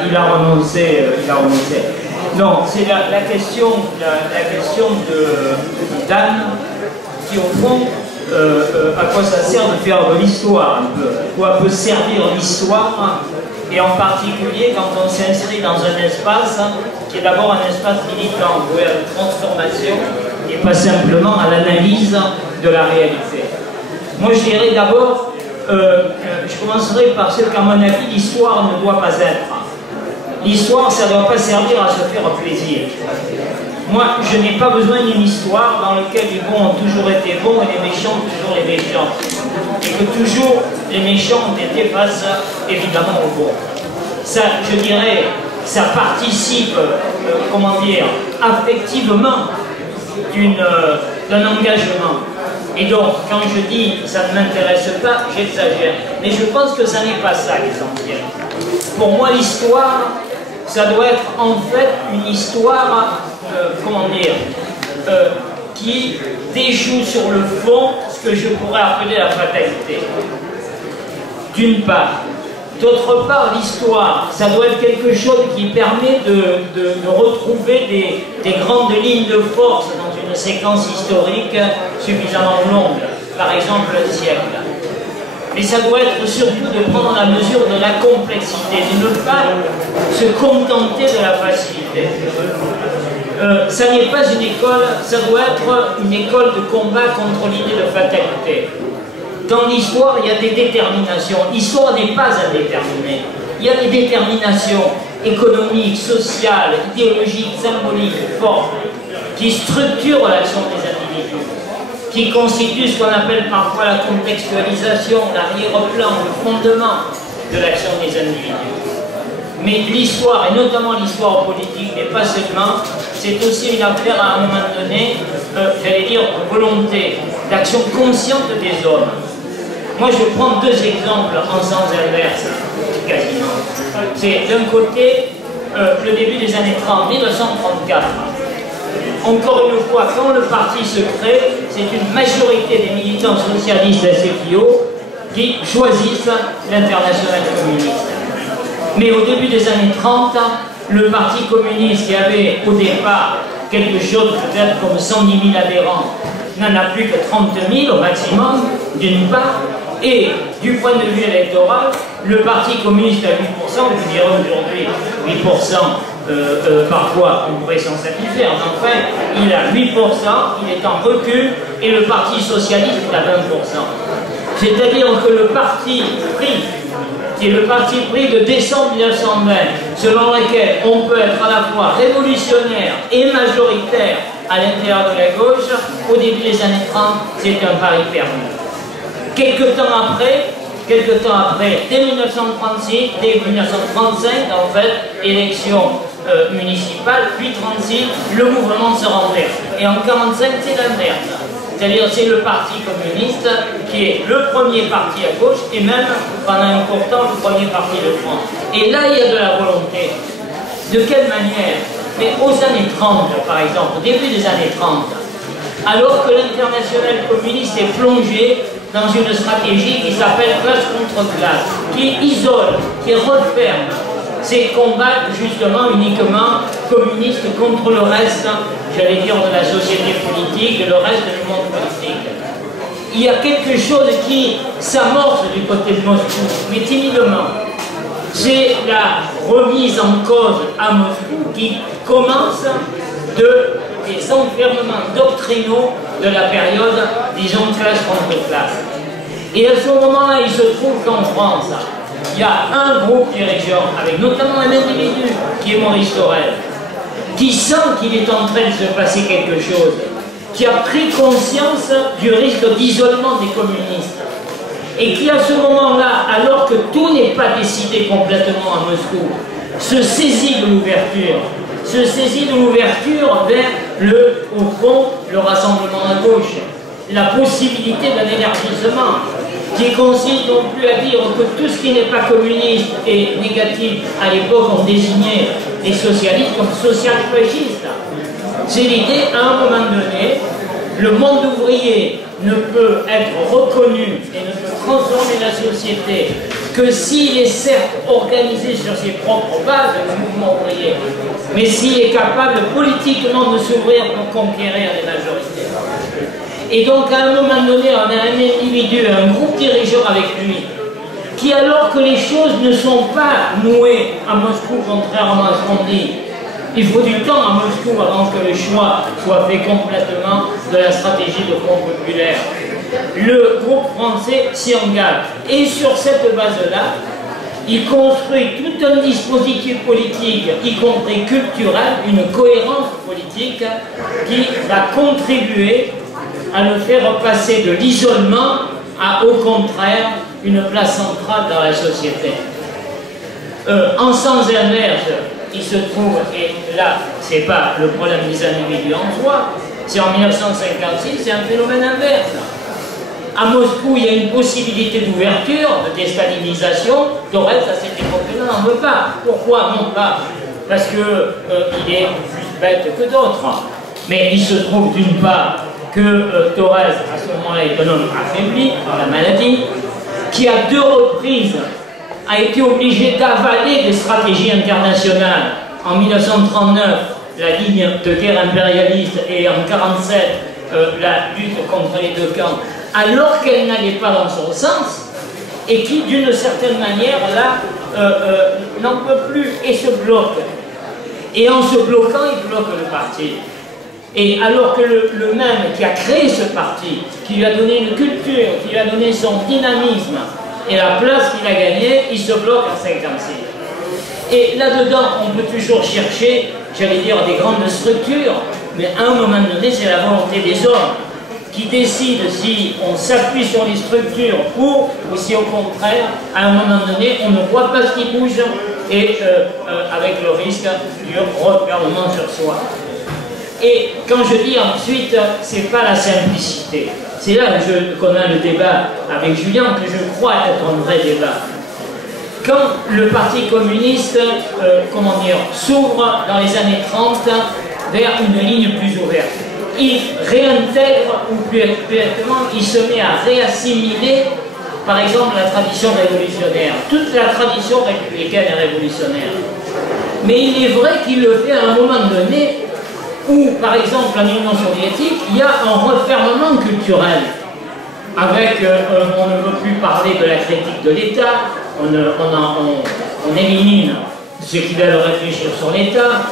qu'il a renoncé. Non, c'est la question d'Anne qui au fond, à quoi ça sert de faire de l'histoire un peu, à quoi peut servir l'histoire et en particulier quand on s'inscrit dans un espace qui est d'abord un espace militant, voué à la transformation et pas simplement à l'analyse de la réalité. Moi je dirais d'abord, je commencerai par ce qu'à mon avis l'histoire ne doit pas être. L'histoire, ça ne doit pas servir à se faire plaisir. Moi, je n'ai pas besoin d'une histoire dans laquelle les bons ont toujours été bons et les méchants toujours les méchants. Et que toujours les méchants ont été face, évidemment, aux bons. Ça, je dirais, ça participe, comment dire, affectivement d'un engagement. Et donc, quand je dis ça ne m'intéresse pas, j'exagère. Mais je pense que ça n'est pas ça l'essentiel. Pour moi, l'histoire, ça doit être en fait une histoire, comment dire, qui déjoue sur le fond ce que je pourrais appeler la fatalité. D'une part. D'autre part, l'histoire, ça doit être quelque chose qui permet de retrouver des grandes lignes de force dans une séquence historique suffisamment longue, par exemple un siècle. Mais ça doit être surtout de prendre la mesure de la complexité, de ne pas se contenter de la facilité. Ça n'est pas une école, ça doit être une école de combat contre l'idée de fatalité. Dans l'histoire, il y a des déterminations. L'histoire n'est pas indéterminée. Il y a des déterminations économiques, sociales, idéologiques, symboliques, fortes, qui structurent l'action des individus, qui constituent ce qu'on appelle parfois la contextualisation, l'arrière-plan, le fondement de l'action des individus. Mais l'histoire, et notamment l'histoire politique, mais pas seulement, c'est aussi une affaire à un moment donné, j'allais dire, de volonté, d'action consciente des hommes. Moi, je prends deux exemples en sens inverse, quasiment. C'est d'un côté, le début des années 30, 1934. Encore une fois, quand le parti se crée, c'est une majorité des militants socialistes SFIO qui choisissent l'internationale communiste. Mais au début des années 30, le parti communiste qui avait au départ quelque chose peut-être comme 110 000 adhérents n'en a plus que 30 000 au maximum, d'une part. Et du point de vue électoral, le Parti communiste à 8%, je dirais aujourd'hui 8%, parfois on pourrait s'en satisfaire, mais enfin, il a 8%, il est en recul, et le Parti socialiste est à 20%. C'est-à-dire que le parti pris, qui est le parti pris de décembre 1920, selon lequel on peut être à la fois révolutionnaire et majoritaire à l'intérieur de la gauche, au début des années 30, c'est un pari perdu. Quelques temps après, dès 1936, dès 1935, en fait, élection municipale, puis 1936, le mouvement se renverse. Et en 1945, c'est l'inverse. C'est-à-dire c'est le Parti communiste qui est le premier parti à gauche, et même, pendant un court temps, le premier parti de France. Et là, il y a de la volonté. De quelle manière? Mais aux années 30, par exemple, au début des années 30, alors que l'internationale communiste est plongée dans une stratégie qui s'appelle classe contre classe, qui isole, qui referme ses combats justement uniquement communistes contre le reste, j'allais dire, de la société politique, de le reste du monde politique. Il y a quelque chose qui s'amorce du côté de Moscou, mais timidement. C'est la remise en cause à Moscou qui commence des enfermements doctrinaux de la période, disons, classe contre classe. Et à ce moment-là, il se trouve qu'en France, il y a un groupe dirigeant, avec notamment un individu, qui est Maurice Thorel, qui sent qu'il est en train de se passer quelque chose, qui a pris conscience du risque d'isolement des communistes, et qui à ce moment-là, alors que tout n'est pas décidé complètement à Moscou, se saisit de l'ouverture, vers au fond, le rassemblement à gauche, la possibilité d'un élargissement, qui consiste non plus à dire que tout ce qui n'est pas communiste est négatif. À l'époque, on désignait les socialistes comme social-fascistes. C'est l'idée, à un moment donné, le monde ouvrier ne peut être reconnu et ne peut transformer la société que s'il est certes organisé sur ses propres bases, le mouvement ouvrier, mais s'il est capable politiquement de s'ouvrir pour conquérir les majorités. Et donc à un moment donné, on a un individu, un groupe dirigeant avec lui, qui, alors que les choses ne sont pas nouées à Moscou, contrairement à ce qu'on dit, il faut du temps à Moscou avant que le choix soit fait complètement de la stratégie de Front populaire. Le groupe français s'y engage. Et sur cette base-là, il construit tout un dispositif politique, y compris culturel, une cohérence politique qui va contribuer à le faire passer de l'isolement à, au contraire, une place centrale dans la société. En sens inverse, il se trouve, et là, c'est pas le problème des individus en soi, c'est en 1956, c'est un phénomène inverse. À Moscou, il y a une possibilité d'ouverture, de déstalinisation. Torres, à cette époque-là, n'en veut pas. Pourquoi? Non pas parce qu'il est plus bête que d'autres. Mais il se trouve d'une part que Torres, à ce moment-là, est un homme affaibli par la maladie, qui à 2 reprises a été obligé d'avaler des stratégies internationales. En 1939, la ligne de guerre impérialiste, et en 1947, la lutte contre les 2 camps, alors qu'elle n'allait pas dans son sens, et qui, d'une certaine manière, là, n'en peut plus et se bloque. Et en se bloquant, il bloque le parti. Et alors que le même qui a créé ce parti, qui lui a donné une culture, qui lui a donné son dynamisme, et la place qu'il a gagnée, il se bloque en 1956. Et là-dedans, on peut toujours chercher, j'allais dire, des grandes structures, mais à un moment donné, c'est la volonté des hommes qui décident si on s'appuie sur les structures ou si au contraire, à un moment donné, on ne voit pas ce qui bouge et avec le risque du refermement sur soi. Et quand je dis ensuite, c'est pas la simplicité. C'est là qu'on a le débat avec Julien, que je crois être un vrai débat. Quand le Parti communiste, comment dire, s'ouvre dans les années 30 vers une ligne plus ouverte, il réintègre, ou plus exactement, il se met à réassimiler, par exemple, la tradition révolutionnaire, toute la tradition républicaine et révolutionnaire. Mais il est vrai qu'il le fait à un moment donné où, par exemple, en Union soviétique, il y a un refermement culturel. Avec, on ne veut plus parler de la critique de l'État, on élimine ceux qui veulent réfléchir sur l'État.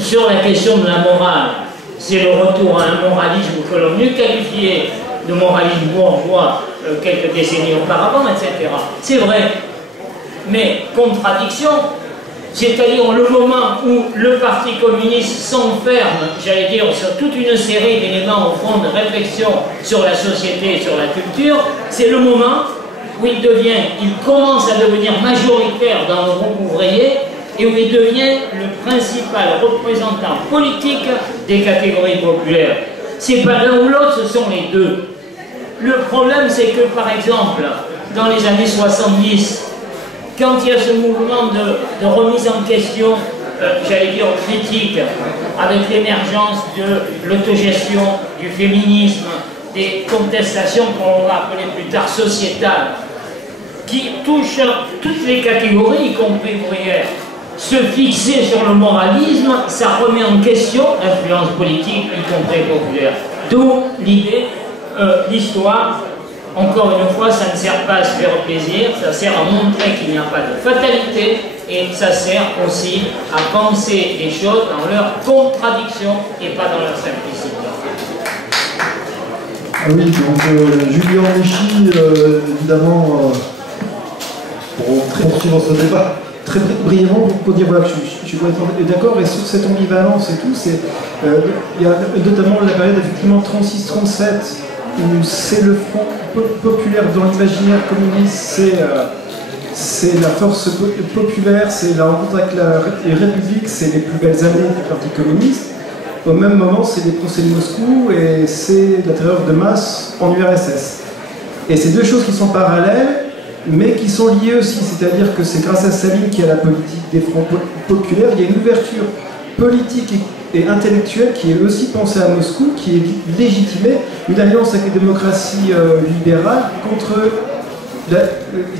Sur la question de la morale, c'est le retour à un moralisme que l'on eût qualifié de moralisme bourgeois quelques décennies auparavant, etc. C'est vrai, mais contradiction, c'est-à-dire le moment où le Parti communiste s'enferme, j'allais dire, sur toute une série d'éléments au fond de réflexion sur la société et sur la culture, c'est le moment où il commence à devenir majoritaire dans le groupe ouvrier et où il devient le principal représentant politique des catégories populaires. C'est pas l'un ou l'autre, ce sont les deux. Le problème, c'est que, par exemple, dans les années 70, quand il y a ce mouvement de remise en question, j'allais dire critique, avec l'émergence de l'autogestion, du féminisme, des contestations qu'on va appeler plus tard sociétales, qui touchent toutes les catégories, y compris ouvrières, se fixer sur le moralisme, ça remet en question l'influence politique, y compris populaire. D'où l'idée, l'histoire, encore une fois, ça ne sert pas à se faire plaisir, ça sert à montrer qu'il n'y a pas de fatalité, et ça sert aussi à penser les choses dans leur contradiction et pas dans leur simplicité. Ah oui, donc Julien Méchy, évidemment, pour poursuivre ce débat, très brièvement, pour dire voilà, je suis d'accord, et sur cette ambivalence et tout, il y a notamment la période effectivement 36-37, où c'est le Front populaire dans l'imaginaire communiste, c'est la force populaire, c'est la rencontre avec les républiques, c'est les plus belles années du Parti communiste. Au même moment, c'est les procès de Moscou et c'est la terreur de masse en URSS. Et c'est deux choses qui sont parallèles, mais qui sont liées aussi. C'est-à-dire que c'est grâce à Staline qu'il y a la politique des fronts populaires. Il y a une ouverture politique et intellectuelle qui est aussi pensée à Moscou, qui est légitimée. Une alliance avec les démocraties libérales contre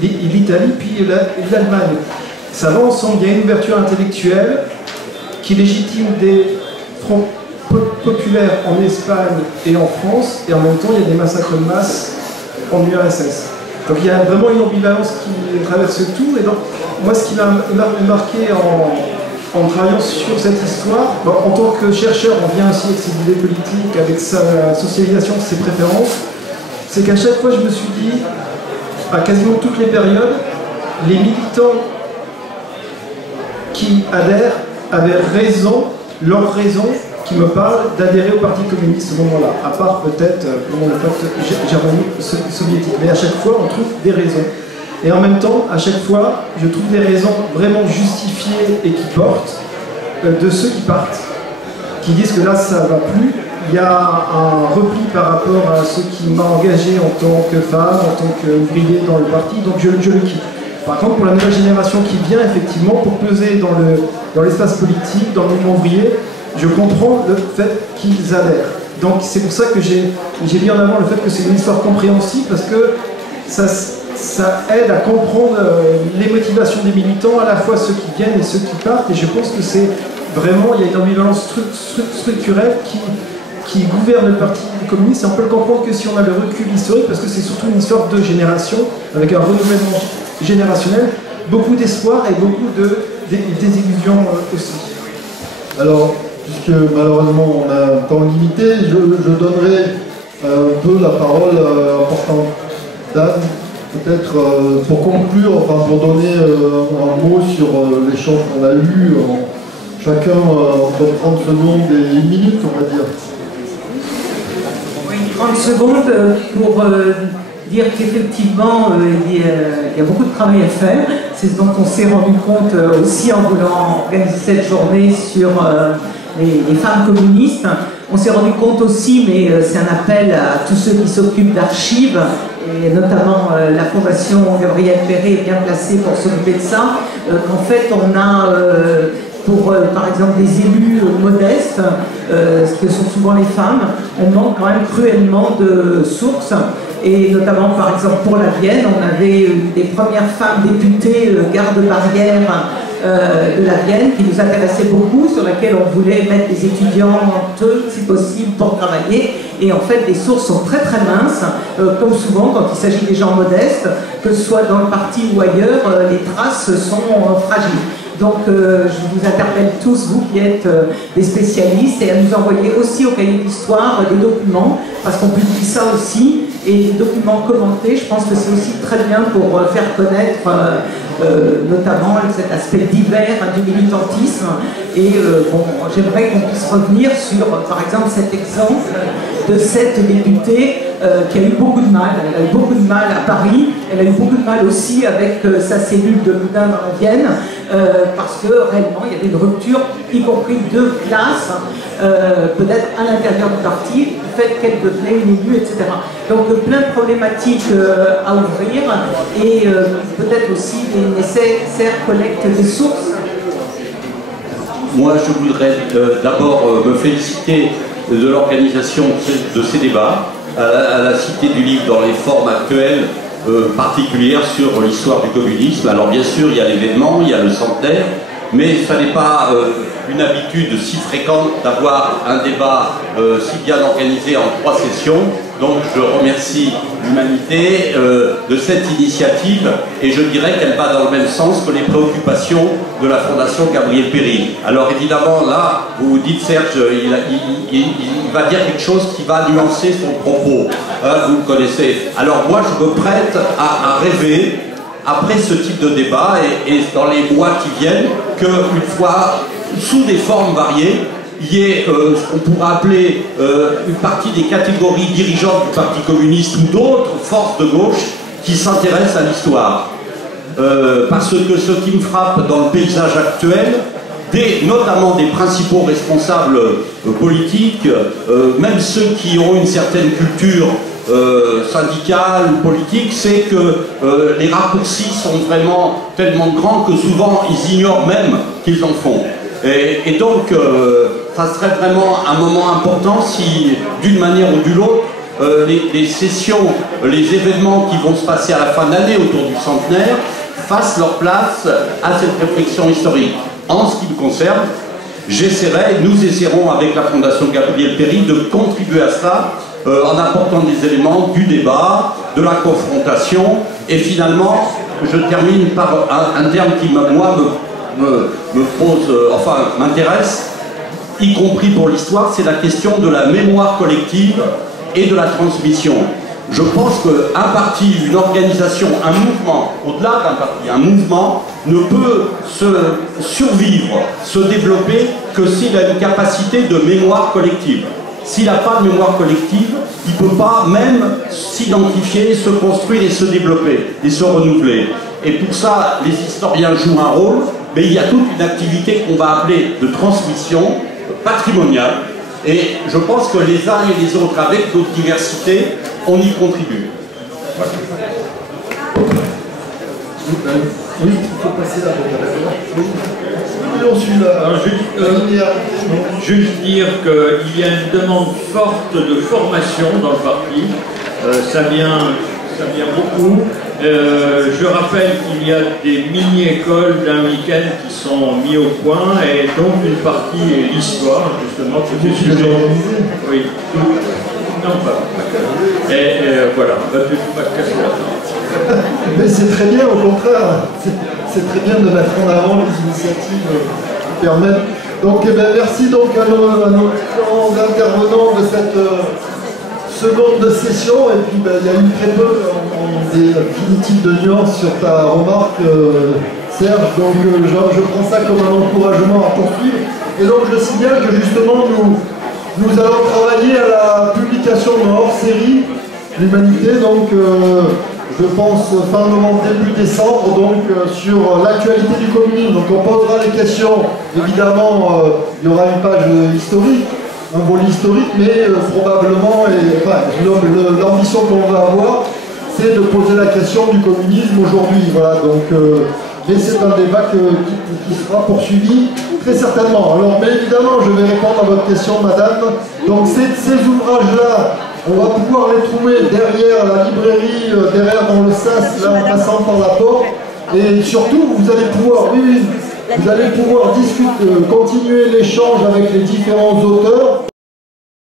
l'Italie puis l'Allemagne. Ça va ensemble. Il y a une ouverture intellectuelle qui légitime des fronts populaires en Espagne et en France, et en même temps il y a des massacres de masse en URSS. Donc il y a vraiment une ambivalence qui traverse tout. Et donc, moi, ce qui m'a marqué en travaillant sur cette histoire, en tant que chercheur, on vient aussi avec ses idées politiques, avec sa socialisation, ses préférences, c'est qu'à chaque fois, je me suis dit, à quasiment toutes les périodes, les militants qui adhèrent avaient raison, leur raison, qui me parle d'adhérer au Parti communiste à ce moment-là, à part peut-être pendant le pacte germanique soviétique. Mais à chaque fois, on trouve des raisons. Et en même temps, à chaque fois, je trouve des raisons vraiment justifiées et qui portent de ceux qui partent, qui disent que là, ça ne va plus. Il y a un repli par rapport à ce qui m'a engagé en tant que femme, en tant qu'ouvrier dans le parti, donc je le quitte. Par contre, pour la nouvelle génération qui vient, effectivement, pour peser dans l'espace politique, dans le mouvement ouvrier, je comprends le fait qu'ils adhèrent. Donc c'est pour ça que j'ai mis en avant le fait que c'est une histoire compréhensible, parce que ça aide à comprendre les motivations des militants, à la fois ceux qui viennent et ceux qui partent, et je pense que c'est vraiment, il y a une ambivalence structurelle qui gouverne le Parti communiste, et on peut le comprendre que si on a le recul historique, parce que c'est surtout une histoire de génération, avec un renouvellement générationnel, beaucoup d'espoir et beaucoup de désillusions aussi. Alors, puisque malheureusement on a un temps limité, je donnerai un peu la parole importante d'Anne, peut-être pour conclure, enfin pour donner un mot sur l'échange qu'on a eu, chacun entre 30 secondes et 1 minute, on va dire. Oui, 30 secondes pour dire qu'effectivement il y a beaucoup de travail à faire. C'est donc on s'est rendu compte aussi en voulant organiser cette journée sur les femmes communistes. On s'est rendu compte aussi, mais c'est un appel à tous ceux qui s'occupent d'archives, et notamment la Fondation Gabriel Péret est bien placée pour s'occuper de ça, qu'en fait on a pour par exemple des élus modestes, ce que sont souvent les femmes, on manque quand même cruellement de sources. Et notamment, par exemple, pour la Vienne, on avait des premières femmes députées garde-barrière de la Vienne qui nous intéressaient beaucoup, sur laquelle on voulait mettre des étudiantes, si possible, pour travailler. Et en fait, les sources sont très très minces, comme souvent quand il s'agit des gens modestes, que ce soit dans le parti ou ailleurs, les traces sont fragiles. Donc je vous interpelle tous, vous qui êtes des spécialistes, et à nous envoyer aussi au cahier d'histoire des documents, parce qu'on publie ça aussi, et les documents commentés, je pense que c'est aussi très bien pour faire connaître notamment cet aspect divers du militantisme. Et bon, j'aimerais qu'on puisse revenir sur, par exemple, cet exemple de cette députée qui a eu beaucoup de mal. Elle a eu beaucoup de mal à Paris, elle a eu beaucoup de mal aussi avec sa cellule de Loudun dans la Vienne, parce que réellement il y avait une rupture, y compris de classe, peut-être à l'intérieur du parti, du fait qu'elle devenait une élue, etc. Donc plein de problématiques à ouvrir, et peut-être aussi des nécessaires collectes des sources. Moi, je voudrais d'abord me féliciter de l'organisation de ces débats, à la Cité du Livre dans les formes actuelles particulières sur l'histoire du communisme. Alors bien sûr, il y a l'événement, il y a le centenaire, mais ça n'est pas une habitude si fréquente d'avoir un débat si bien organisé en 3 sessions. Donc je remercie l'humanité de cette initiative, et je dirais qu'elle va dans le même sens que les préoccupations de la Fondation Gabriel Péret. Alors évidemment là, vous vous dites Serge, il va dire quelque chose qui va nuancer son propos, vous le connaissez. Alors moi je me prête à rêver, après ce type de débat, et dans les mois qui viennent, qu'une fois, sous des formes variées, il y ait ce qu'on pourrait appeler une partie des catégories dirigeantes du Parti communiste ou d'autres forces de gauche qui s'intéressent à l'histoire. Parce que ce qui me frappe dans le paysage actuel, notamment des principaux responsables politiques, même ceux qui ont une certaine culture syndicale ou politique, c'est que les raccourcis sont vraiment tellement grands que souvent ils ignorent même qu'ils en font. Et donc, ça serait vraiment un moment important si, d'une manière ou d'une autre, les sessions, les événements qui vont se passer à la fin de l'année autour du centenaire fassent leur place à cette réflexion historique. En ce qui me concerne, nous essaierons avec la Fondation Gabriel Péret de contribuer à cela, en apportant des éléments du débat, de la confrontation, et finalement, je termine par un terme qui, moi, m'intéresse, y compris pour l'histoire, c'est la question de la mémoire collective et de la transmission. Je pense qu'un parti, une organisation, un mouvement, au-delà d'un parti, un mouvement ne peut se survivre, se développer que s'il a une capacité de mémoire collective. S'il n'a pas de mémoire collective, il ne peut pas même s'identifier, se construire et se développer et se renouveler. Et pour ça, les historiens jouent un rôle, mais il y a toute une activité qu'on va appeler de transmission patrimoniale. Et je pense que les uns et les autres, avec notre diversité, on y contribue. Voilà. Oui, il faut passer la juste dire qu'il y a une demande forte de formation dans le parti. Ça vient beaucoup. Je rappelle qu'il y a des mini-écoles d'un week-end qui sont mis au point, et donc une partie est l'histoire, justement, sur ces sujets. Oui. Non, pas. Et voilà, tu ne pas casser la tête. Mais c'est très bien, au contraire. C'est très bien de mettre en avant les initiatives qui permettent. Donc, eh bien, merci donc à nos différents intervenants de cette seconde session. Et puis, il y a eu très peu des finitifs de nuances sur ta remarque, Serge. Donc, je prends ça comme un encouragement à poursuivre. Et donc, je signale que justement, nous allons travailler à la publication de hors-série l'Humanité. Donc, je pense fin novembre, début décembre, donc sur l'actualité du communisme. Donc on posera les questions, évidemment, il y aura une page historique, un volet historique, mais probablement, l'ambition qu'on va avoir, c'est de poser la question du communisme aujourd'hui. Voilà, donc, mais c'est un débat qui sera poursuivi très certainement. Alors, mais évidemment, je vais répondre à votre question, madame. Donc ces ouvrages-là, on va pouvoir les trouver derrière la librairie, derrière dans le sas, là en passant par la porte. Et surtout, vous allez pouvoir, discuter, continuer l'échange avec les différents auteurs.